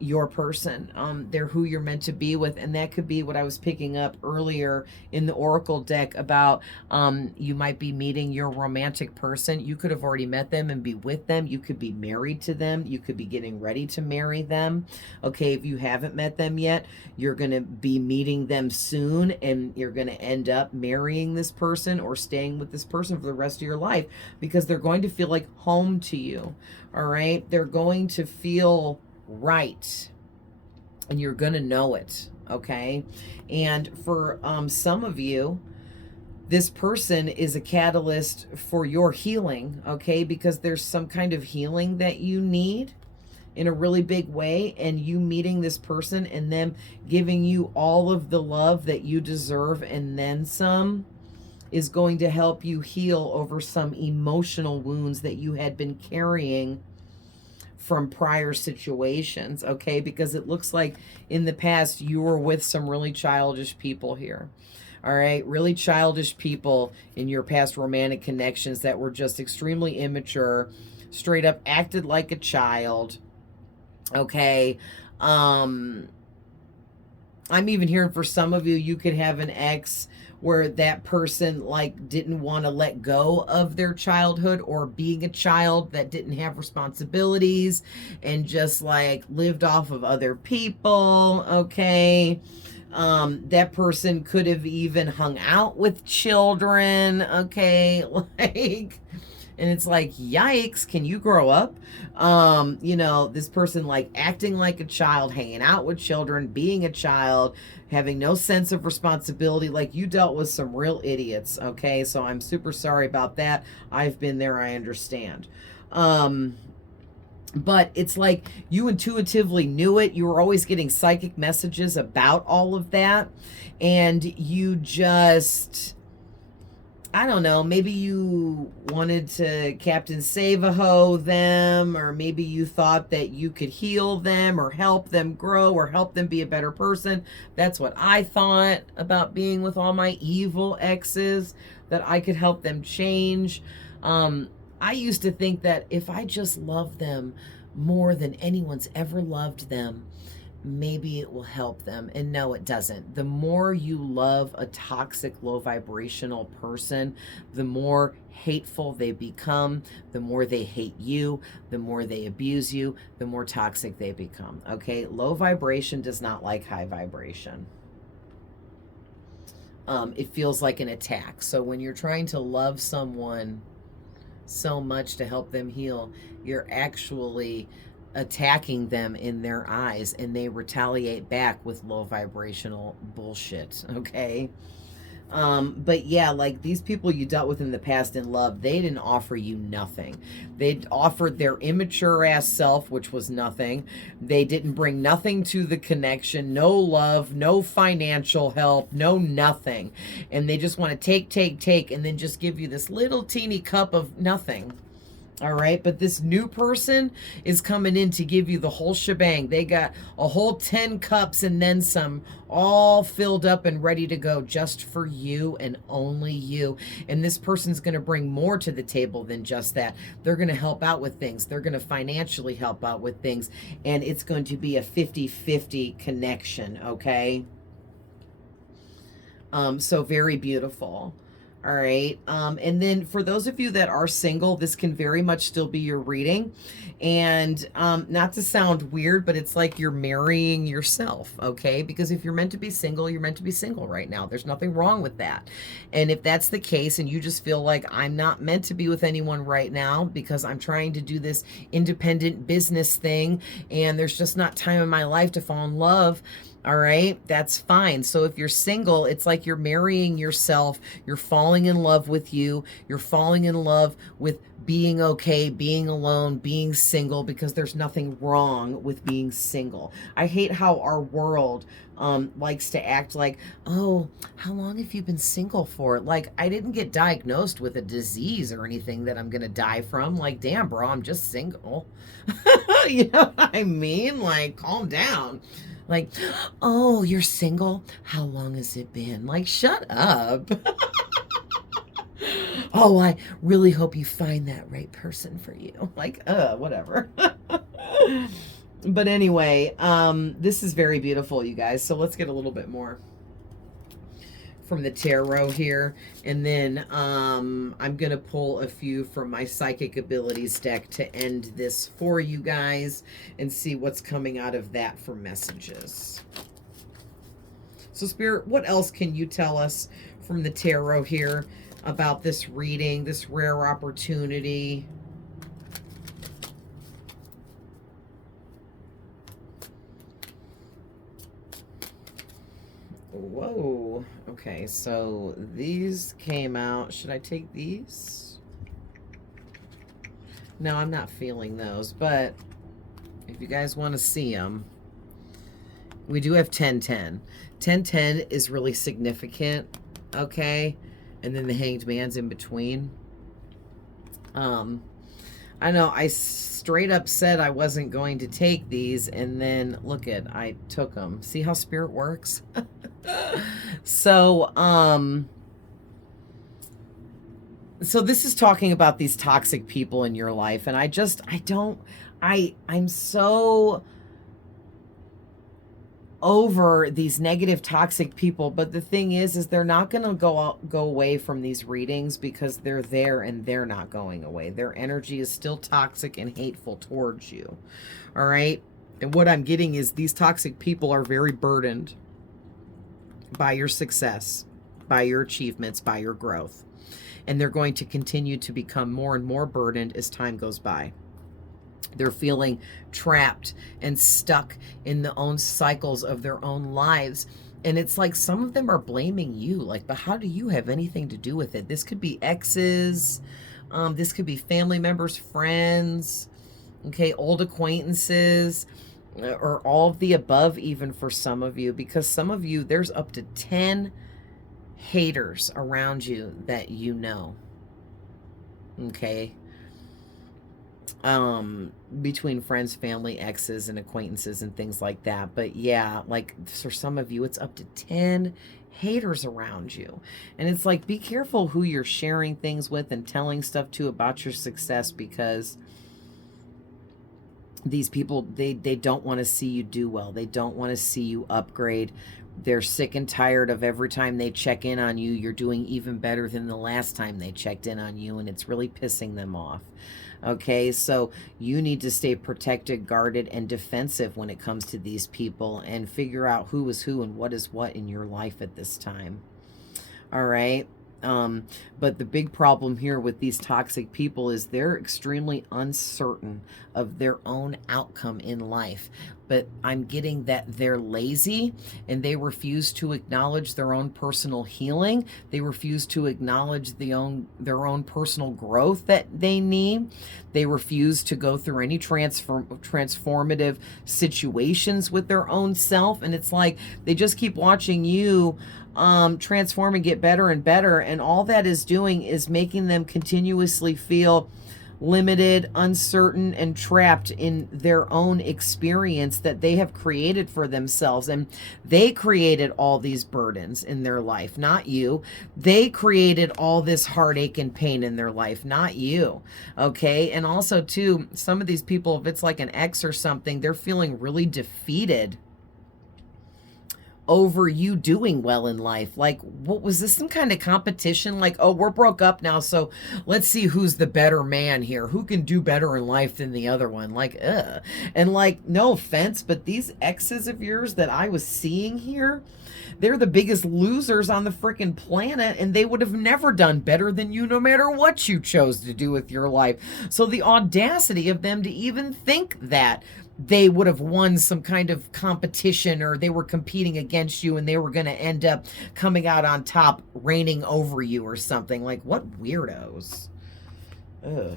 your person. They're who you're meant to be with, and that could be what I was picking up earlier in the oracle deck about. You might be meeting your romantic person. You could have already met them and be with them. You could be married to them. You could be getting ready to marry them. Okay, if you haven't met them yet, you're going to be meeting them soon, and you're going to end up marrying this person or staying with this person for the rest of your life, because they're going to feel like home to you. All right, they're going to feel right, and you're gonna know it. Okay, and for some of you, this person is a catalyst for your healing. Okay, because there's some kind of healing that you need in a really big way, and you meeting this person and them giving you all of the love that you deserve and then some is going to help you heal over some emotional wounds that you had been carrying from prior situations. Okay, because it looks like in the past you were with some really childish people here. All right, really childish people in your past romantic connections that were just extremely immature, straight up acted like a child. Okay, I'm even hearing for some of you, you could have an ex where that person like didn't want to let go of their childhood or being a child that didn't have responsibilities and just like lived off of other people. Okay. That person could have even hung out with children. Okay. Like, and it's like, yikes, can you grow up? You know, this person like acting like a child, hanging out with children, being a child, having no sense of responsibility. Like, you dealt with some real idiots. Okay, so I'm super sorry about that. I've been there, I understand. But it's like you intuitively knew it. You were always getting psychic messages about all of that, and you just, I don't know, maybe you wanted to Captain Save-A-Ho them, or maybe you thought that you could heal them or help them grow or help them be a better person. That's what I thought about being with all my evil exes, that I could help them change. I used to think that if I just loved them more than anyone's ever loved them, maybe it will help them. And no, it doesn't. The more you love a toxic, low vibrational person, the more hateful they become, the more they hate you, the more they abuse you, the more toxic they become. Okay, low vibration does not like high vibration. It feels like an attack. So when you're trying to love someone so much to help them heal, you're actually attacking them in their eyes, and they retaliate back with low vibrational bullshit. Okay. But yeah, like these people you dealt with in the past in love, they didn't offer you nothing. They offered their immature ass self, which was nothing. They didn't bring nothing to the connection, no love, no financial help, no nothing. And they just want to take, and then just give you this little teeny cup of nothing. All right, but this new person is coming in to give you the whole shebang. They got a whole 10 cups and then some, all filled up and ready to go just for you and only you. And this person's going to bring more to the table than just that. They're going to help out with things. They're going to financially help out with things. And it's going to be a 50-50 connection, okay? So very beautiful. All right. And then for those of you that are single, this can very much still be your reading. And not to sound weird, but it's like you're marrying yourself, okay? Because if you're meant to be single, you're meant to be single right now. There's nothing wrong with that. And if that's the case and you just feel like I'm not meant to be with anyone right now because I'm trying to do this independent business thing and there's just not time in my life to fall in love, all right, that's fine. So if you're single, it's like you're marrying yourself. You're falling in love with you. You're falling in love with being okay, being alone, being single, because there's nothing wrong with being single. I hate how our world likes to act like, oh, how long have you been single for? Like, I didn't get diagnosed with a disease or anything that I'm going to die from. Like, damn, bro, I'm just single. You know what I mean? Like, calm down. Like, oh, you're single? How long has it been? Like, shut up. Oh, I really hope you find that right person for you. Like, whatever. But anyway, this is very beautiful, you guys. So let's get a little bit more from the tarot here, and then I'm gonna pull a few from my Psychic Abilities deck to end this for you guys and see what's coming out of that for messages. So Spirit, what else can you tell us from the tarot here about this reading, this rare opportunity? Whoa. Okay, so these came out. Should I take these? No, I'm not feeling those, but if you guys want to see them, we do have 10-10. 10-10 is really significant, okay? And then the Hanged Man's in between. I know I straight up said I wasn't going to take these, and then look at, I took them. See how Spirit works? So, so this is talking about these toxic people in your life, and I'm so over these negative, toxic people. But the thing is they're not going to go away from these readings, because they're there and they're not going away. Their energy is still toxic and hateful towards you. All right. And what I'm getting is these toxic people are very burdened by your success, by your achievements, by your growth. And they're going to continue to become more and more burdened as time goes by. They're feeling trapped and stuck in the own cycles of their own lives. And it's like some of them are blaming you. Like, but how do you have anything to do with it? This could be exes. This could be family members, friends, okay, old acquaintances, or all of the above even for some of you. Because some of you, there's up to 10 haters around you that you know. Okay. Between friends, family, exes, and acquaintances and things like that. But yeah, like for some of you, it's up to 10 haters around you. And it's like, be careful who you're sharing things with and telling stuff to about your success, because these people, they don't want to see you do well. They don't want to see you upgrade. They're sick and tired of every time they check in on you, you're doing even better than the last time they checked in on you, and it's really pissing them off. Okay, so you need to stay protected, guarded, and defensive when it comes to these people, and figure out who is who and what is what in your life at this time. All right. But the big problem here with these toxic people is they're extremely uncertain of their own outcome in life. But I'm getting that they're lazy, and they refuse to acknowledge their own personal healing. They refuse to acknowledge their own personal growth that they need. They refuse to go through any transformative situations with their own self. And it's like they just keep watching you transform and get better and better, and all that is doing is making them continuously feel limited, uncertain, and trapped in their own experience that they have created for themselves. And they created all these burdens in their life, not you. They created all this heartache and pain in their life, not you. Okay. And also too, some of these people, if it's like an ex or something, they're feeling really defeated over you doing well in life. Like, what was this, some kind of competition? Like, oh, we're broke up now, so let's see who's the better man here, who can do better in life than the other one. Like, and like, no offense, but these exes of yours that I was seeing here, they're the biggest losers on the freaking planet, and they would have never done better than you no matter what you chose to do with your life. So the audacity of them to even think that they would have won some kind of competition, or they were competing against you and they were going to end up coming out on top, reigning over you or something. Like, what weirdos. Ugh.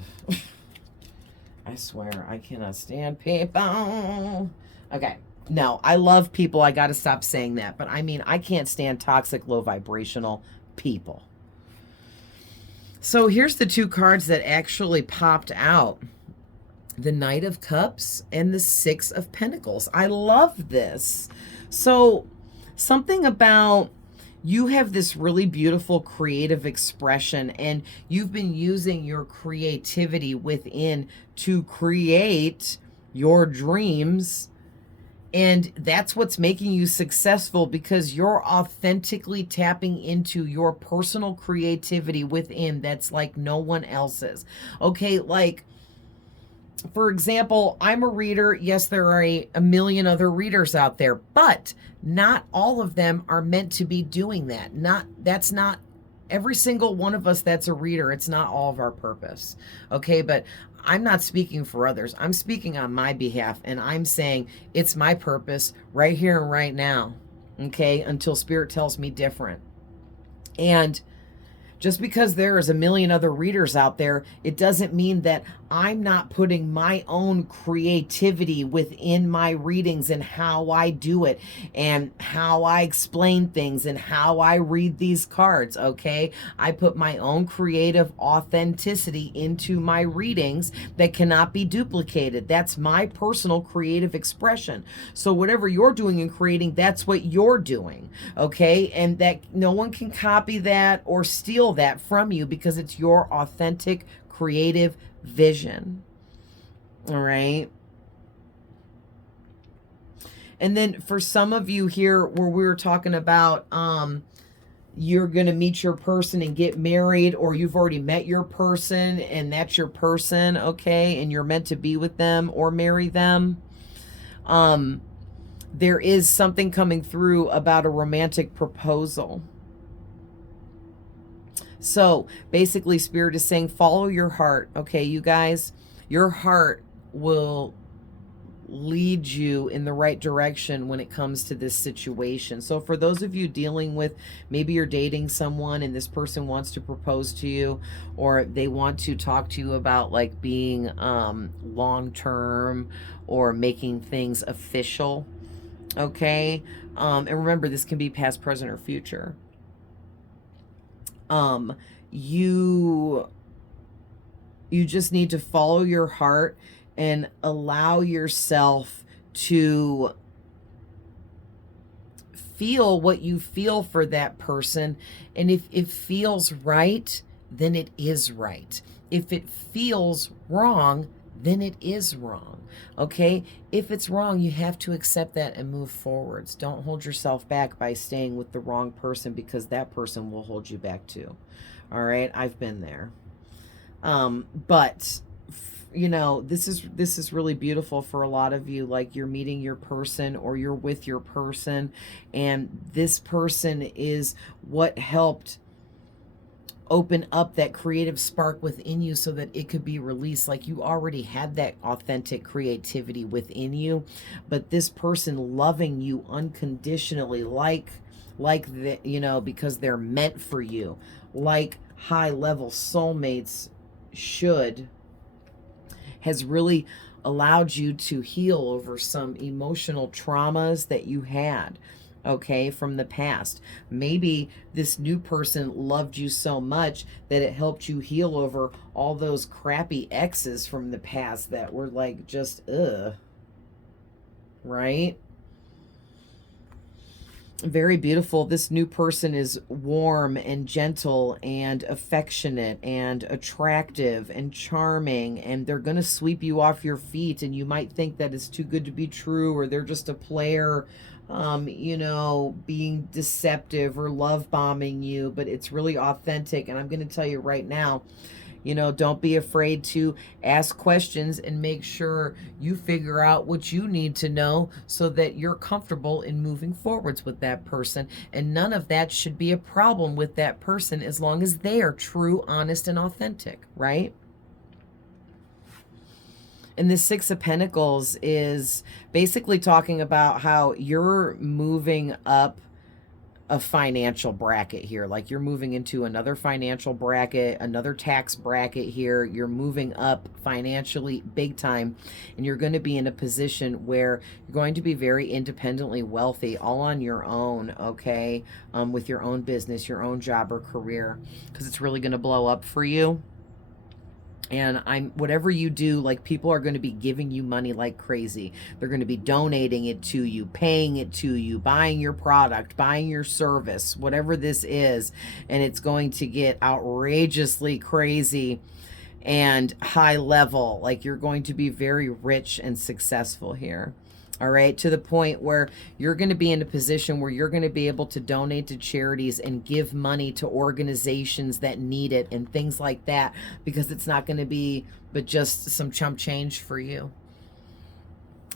I swear, I cannot stand people. Okay. No, I love people. I got to stop saying that. But I mean, I can't stand toxic, low vibrational people. So here's the two cards that actually popped out. The Knight of Cups and the Six of Pentacles. I love this. So something about you have this really beautiful creative expression, and you've been using your creativity within to create your dreams. And that's what's making you successful, because you're authentically tapping into your personal creativity within that's like no one else's. Okay, like, for example, I'm a reader. Yes, there are a million other readers out there, but not all of them are meant to be doing that. That's not every single one of us that's a reader. It's not all of our purpose. Okay, but I'm not speaking for others. I'm speaking on my behalf, and I'm saying it's my purpose right here and right now. Okay, until Spirit tells me different. And just because there is a million other readers out there, it doesn't mean that I'm not putting my own creativity within my readings and how I do it and how I explain things and how I read these cards, okay? I put my own creative authenticity into my readings that cannot be duplicated. That's my personal creative expression. So whatever you're doing and creating, that's what you're doing, okay? And that no one can copy that or steal that from you, because it's your authentic creative vision. All right. And then for some of you here where we were talking about you're going to meet your person and get married, or you've already met your person and that's your person, okay, and you're meant to be with them or marry them. There is something coming through about a romantic proposal. So basically, Spirit is saying, follow your heart. Okay, you guys, your heart will lead you in the right direction when it comes to this situation. So for those of you dealing with, maybe you're dating someone and this person wants to propose to you, or they want to talk to you about like being long-term or making things official. Okay. And remember, this can be past, present, or future. You just need to follow your heart and allow yourself to feel what you feel for that person. And if it feels right, then it is right. If it feels wrong, then it is wrong. Okay? If it's wrong, you have to accept that and move forwards. Don't hold yourself back by staying with the wrong person, because that person will hold you back too. All right? I've been there. But you know, this is really beautiful for a lot of you. Like, you're meeting your person or you're with your person, and this person is what helped open up that creative spark within you so that it could be released. Like, you already had that authentic creativity within you, but this person loving you unconditionally, like the, you know, because they're meant for you, like high level soulmates should, has really allowed you to heal over some emotional traumas that you had, okay, from the past. Maybe this new person loved you so much that it helped you heal over all those crappy exes from the past that were like just right? Very beautiful. This new person is warm and gentle and affectionate and attractive and charming, and they're going to sweep you off your feet, and you might think that it's too good to be true, or they're just a player, you know, being deceptive or love bombing you, but it's really authentic. And I'm going to tell you right now, you know, don't be afraid to ask questions and make sure you figure out what you need to know so that you're comfortable in moving forwards with that person. And none of that should be a problem with that person as long as they are true, honest, and authentic, right? And the Six of Pentacles is basically talking about how you're moving up a financial bracket here. Like, you're moving into another financial bracket, another tax bracket here. You're moving up financially big time, and you're going to be in a position where you're going to be very independently wealthy, all on your own, okay? With your own business, your own job or career, because it's really going to blow up for you. And whatever you do, like, people are going to be giving you money like crazy. They're going to be donating it to you, paying it to you, buying your product, buying your service, whatever this is. And it's going to get outrageously crazy and high level. Like, you're going to be very rich and successful here. All right, to the point where you're going to be in a position where you're going to be able to donate to charities and give money to organizations that need it and things like that, because it's not going to be but just some chump change for you.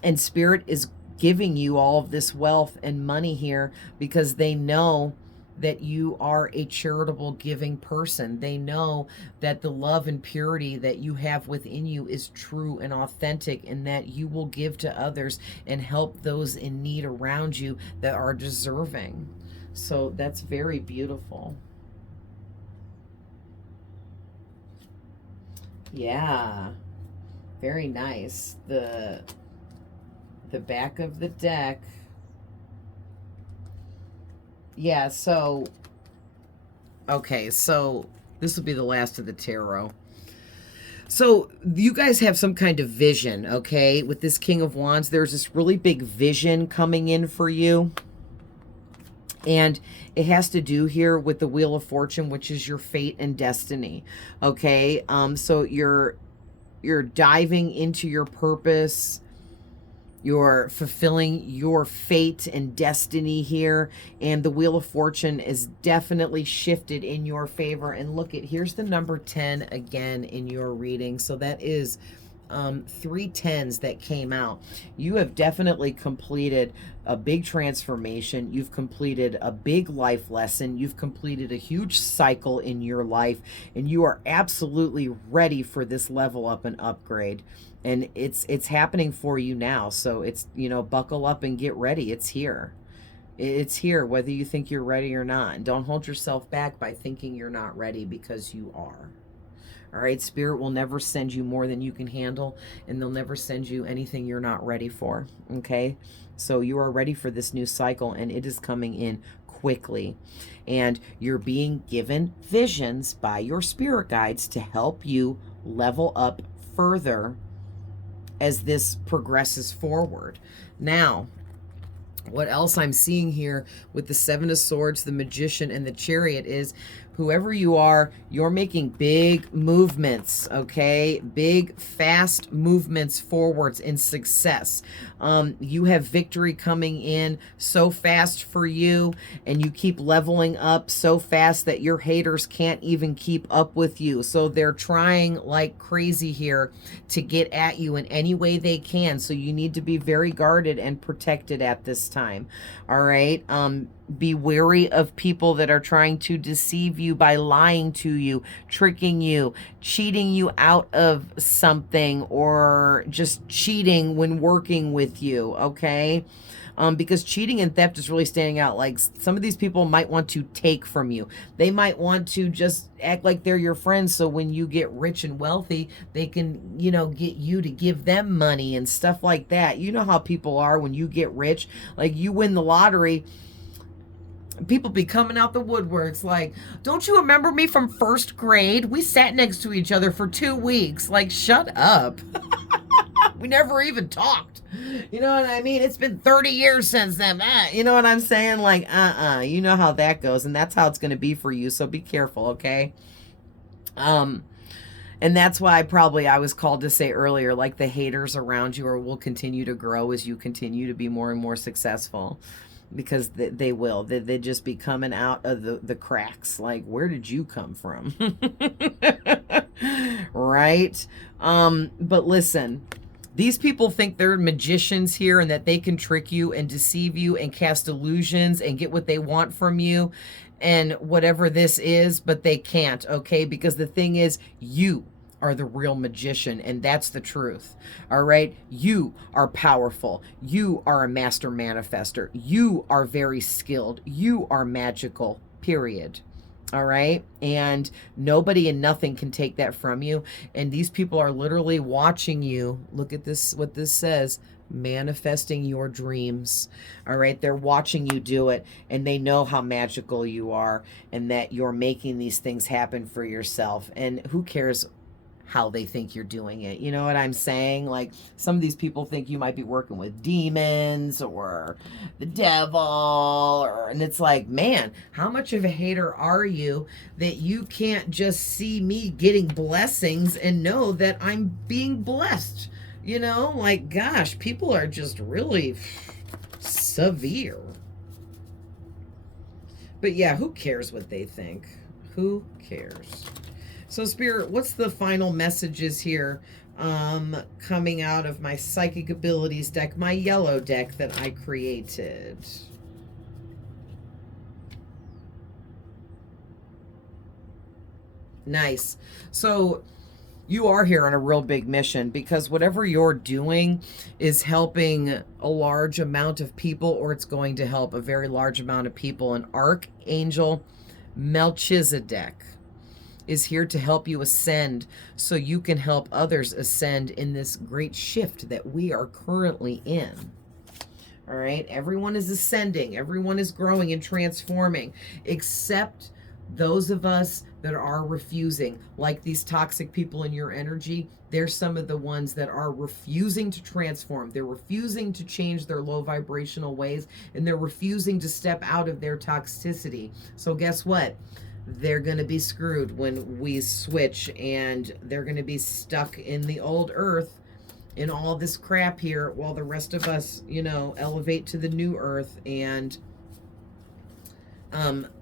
And Spirit is giving you all of this wealth and money here because they know that you are a charitable, giving person. They know that the love and purity that you have within you is true and authentic, and that you will give to others and help those in need around you that are deserving. So that's very beautiful. Yeah, very nice. The back of the deck. Yeah, so, okay, so this will be the last of the tarot. So you guys have some kind of vision, okay? With this King of Wands, there's this really big vision coming in for you. And it has to do here with the Wheel of Fortune, which is your fate and destiny, okay? So you're diving into your purpose You're fulfilling your fate and destiny here. And the Wheel of Fortune is definitely shifted in your favor. And look at, here's the number 10 again in your reading. So that is 3 10s that came out. You have definitely completed a big transformation. You've completed a big life lesson. You've completed a huge cycle in your life. And you are absolutely ready for this level up and upgrade. And it's happening for you now. So it's, you know, buckle up and get ready. It's here. It's here, whether you think you're ready or not. And don't hold yourself back by thinking you're not ready, because you are. All right, Spirit will never send you more than you can handle, and they'll never send you anything you're not ready for, okay? So you are ready for this new cycle, and it is coming in quickly. And you're being given visions by your spirit guides to help you level up further as this progresses forward. Now, what else I'm seeing here with the Seven of Swords, the Magician, and the Chariot is, whoever you are, you're making big movements, okay? Big, fast movements forwards in success. You have victory coming in so fast for you, and you keep leveling up so fast that your haters can't even keep up with you. So they're trying like crazy here to get at you in any way they can. So you need to be very guarded and protected at this time, all right? Be wary of people that are trying to deceive you by lying to you, tricking you, cheating you out of something, or just cheating when working with you, okay? Because cheating and theft is really standing out. Like, some of these people might want to take from you. They might want to just act like they're your friends, so when you get rich and wealthy, they can, you know, get you to give them money and stuff like that. You know how people are when you get rich. Like, you win the lottery, people be coming out the woodworks like, don't you remember me from first grade? We sat next to each other for 2 weeks. Like, shut up. We never even talked. You know what I mean? It's been 30 years since then. You know what I'm saying? Like, you know how that goes, and that's how it's going to be for you. So be careful, okay? And that's why probably I was called to say earlier, like, the haters around you will continue to grow as you continue to be more and more successful. Because they will. They just be coming out of the cracks. Like, where did you come from? Right? But listen, these people think they're magicians here and that they can trick you and deceive you and cast illusions and get what they want from you and whatever this is, but they can't, okay? Because the thing is, you are the real magician, and that's the truth. All right, you are powerful. You are a master manifester. You are very skilled. You are magical, period. All right, and nobody and nothing can take that from you. And these people are literally watching you. Look at this, what this says: manifesting your dreams. All right, they're watching you do it, and they know how magical you are and that you're making these things happen for yourself. And who cares how they think you're doing it? You know what I'm saying? Like, some of these people think you might be working with demons or the devil, and it's like, man, how much of a hater are you that you can't just see me getting blessings and know that I'm being blessed? You know, like, gosh, people are just really severe. But yeah, who cares what they think? Who cares? So, Spirit, what's the final messages here coming out of my Psychic Abilities deck, my yellow deck that I created? Nice. So you are here on a real big mission, because whatever you're doing is helping a large amount of people, or it's going to help a very large amount of people. And Archangel Melchizedek is here to help you ascend so you can help others ascend in this great shift that we are currently in. All right, everyone is ascending, everyone is growing and transforming, except those of us that are refusing, like these toxic people in your energy. They're some of the ones that are refusing to transform. They're refusing to change their low vibrational ways, and they're refusing to step out of their toxicity. So guess what? They're going to be screwed when we switch, and they're going to be stuck in the old earth in all this crap here while the rest of us, you know, elevate to the new earth and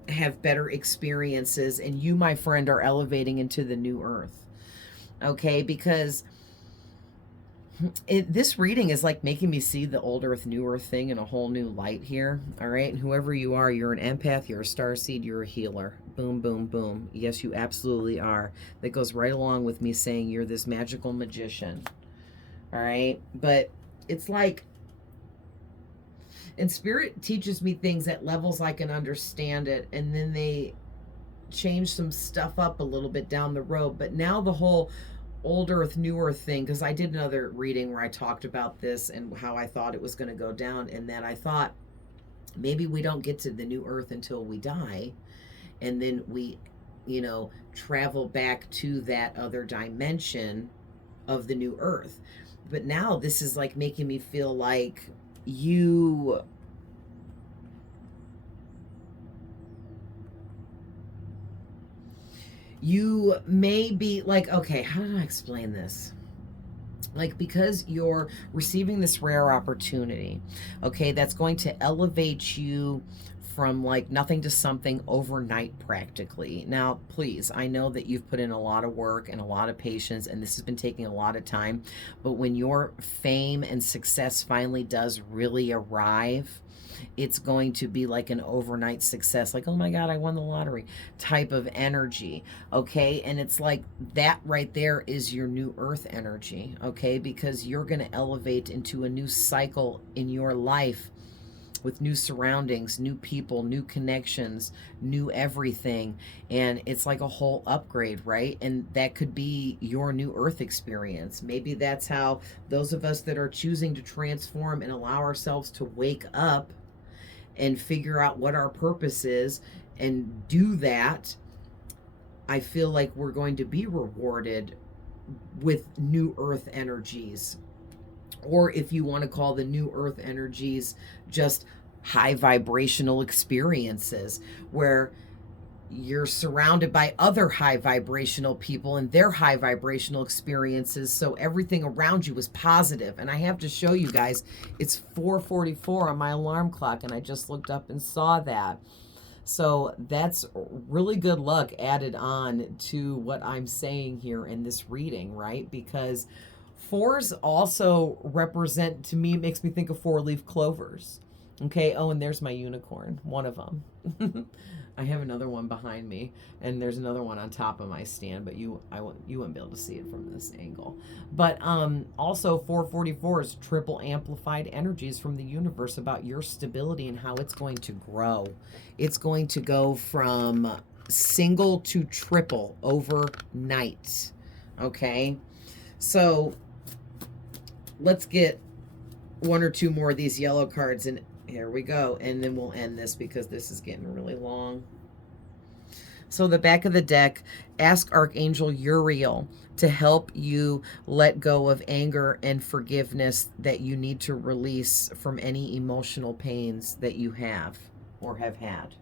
have better experiences. And you, my friend, are elevating into the new earth. Okay, because this reading is like making me see the old earth, new earth thing in a whole new light here. All right. And whoever you are, you're an empath, you're a starseed, you're a healer. Boom, boom, boom. Yes, you absolutely are. That goes right along with me saying you're this magical magician. All right. But it's like, and spirit teaches me things at levels I can understand it. And then they change some stuff up a little bit down the road. But now the whole old earth, new earth thing, because I did another reading where I talked about this and how I thought it was going to go down, and then I thought maybe we don't get to the new earth until we die, and then we, you know, travel back to that other dimension of the new earth. But now this is like making me feel like you may be like, okay, how do I explain this? Like, because you're receiving this rare opportunity, okay, that's going to elevate you from like nothing to something overnight practically. Now, please, I know that you've put in a lot of work and a lot of patience, and this has been taking a lot of time, but when your fame and success finally does really arrive, it's going to be like an overnight success, like, oh my God, I won the lottery type of energy. Okay. And it's like that right there is your new earth energy. Okay. Because you're going to elevate into a new cycle in your life with new surroundings, new people, new connections, new everything. And it's like a whole upgrade, right? And that could be your new earth experience. Maybe that's how those of us that are choosing to transform and allow ourselves to wake up and figure out what our purpose is and do that, I feel like we're going to be rewarded with new earth energies. Or if you want to call the new earth energies just high vibrational experiences, where you're surrounded by other high vibrational people and their high vibrational experiences, so everything around you is positive. And I have to show you guys, it's 4:44 on my alarm clock, and I just looked up and saw that. So that's really good luck added on to what I'm saying here in this reading, right? Because fours also represent, to me, it makes me think of four-leaf clovers. Okay, oh, and there's my unicorn, one of them. I have another one behind me, and there's another one on top of my stand, but you wouldn't be able to see it from this angle. But also 444 is triple amplified energies from the universe about your stability and how it's going to grow. It's going to go from single to triple overnight. Okay, so let's get one or two more of these yellow cards, and here we go. And then we'll end this because this is getting really long. So the back of the deck, ask Archangel Uriel to help you let go of anger and forgiveness that you need to release from any emotional pains that you have or have had.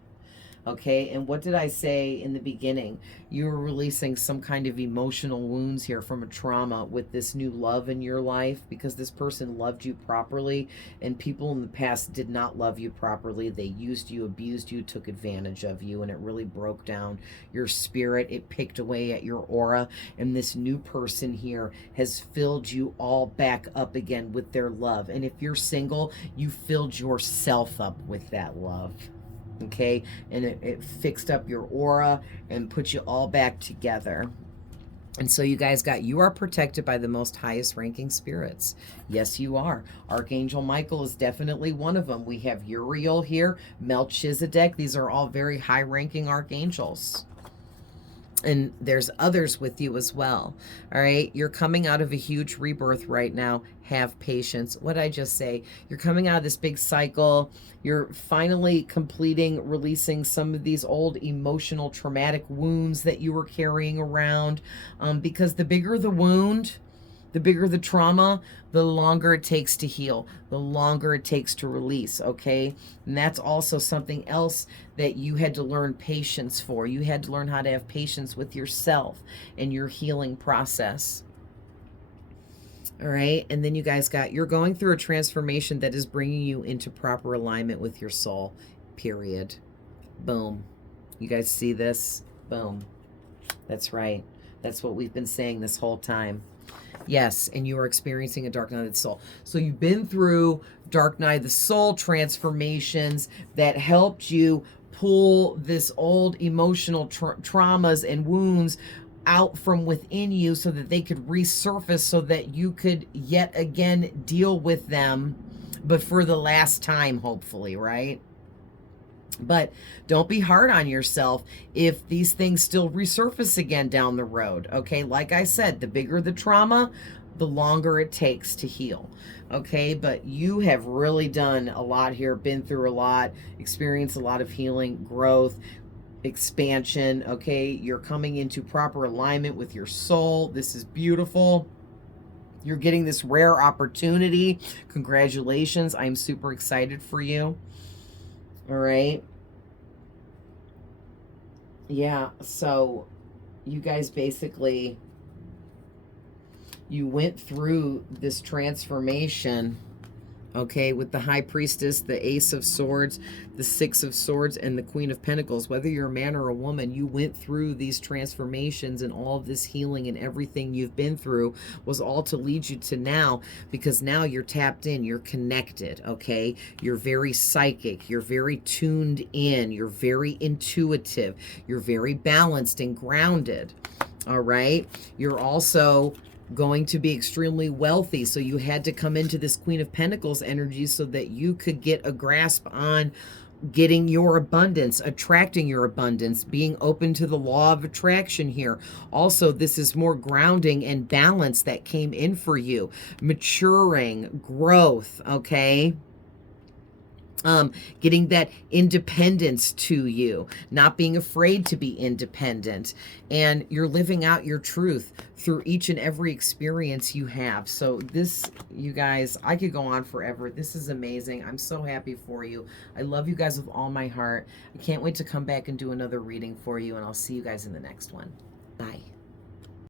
Okay, and what did I say in the beginning? You were releasing some kind of emotional wounds here from a trauma with this new love in your life, because this person loved you properly, and people in the past did not love you properly. They used you, abused you, took advantage of you, and it really broke down your spirit. It picked away at your aura, and this new person here has filled you all back up again with their love. And if you're single, you filled yourself up with that love. Okay, and it fixed up your aura and put you all back together. And so you guys you are protected by the most highest ranking spirits. Yes, you are. Archangel Michael is definitely one of them. We have Uriel here, Melchizedek. These are all very high ranking archangels. And there's others with you as well. All right. You're coming out of a huge rebirth right now. Have patience. What did I just say? You're coming out of this big cycle. You're finally completing, releasing some of these old emotional traumatic wounds that you were carrying around. Because the bigger the wound, the bigger the trauma, the longer it takes to heal, the longer it takes to release, okay? And that's also something else that you had to learn patience for. You had to learn how to have patience with yourself and your healing process. All right. And then you guys got, you're going through a transformation that is bringing you into proper alignment with your soul, period. Boom. You guys see this? Boom. That's right. That's what we've been saying this whole time. Yes, and you are experiencing a dark night of the soul. So you've been through dark night of the soul transformations that helped you pull this old emotional traumas and wounds out from within you so that they could resurface, so that you could yet again deal with them, but for the last time, hopefully, right? But don't be hard on yourself if these things still resurface again down the road, okay? Like I said, the bigger the trauma, the longer it takes to heal, okay? But you have really done a lot here, been through a lot, experienced a lot of healing, growth, expansion, okay? You're coming into proper alignment with your soul. This is beautiful. You're getting this rare opportunity. Congratulations. I'm super excited for you. All right. Yeah, so you guys basically, you went through this transformation, okay, with the High Priestess, the Ace of Swords, the Six of Swords, and the Queen of Pentacles. Whether you're a man or a woman, you went through these transformations, and all of this healing and everything you've been through was all to lead you to now, because now you're tapped in, you're connected, okay? You're very psychic, you're very tuned in, you're very intuitive, you're very balanced and grounded, all right? You're also going to be extremely wealthy. So you had to come into this Queen of Pentacles energy so that you could get a grasp on getting your abundance, attracting your abundance, being open to the law of attraction here. Also, this is more grounding and balance that came in for you. Maturing, growth, okay? Getting that independence to you, not being afraid to be independent, and you're living out your truth through each and every experience you have. So this, you guys, I could go on forever. This is amazing. I'm so happy for you. I love you guys with all my heart. I can't wait to come back and do another reading for you, and I'll see you guys in the next one.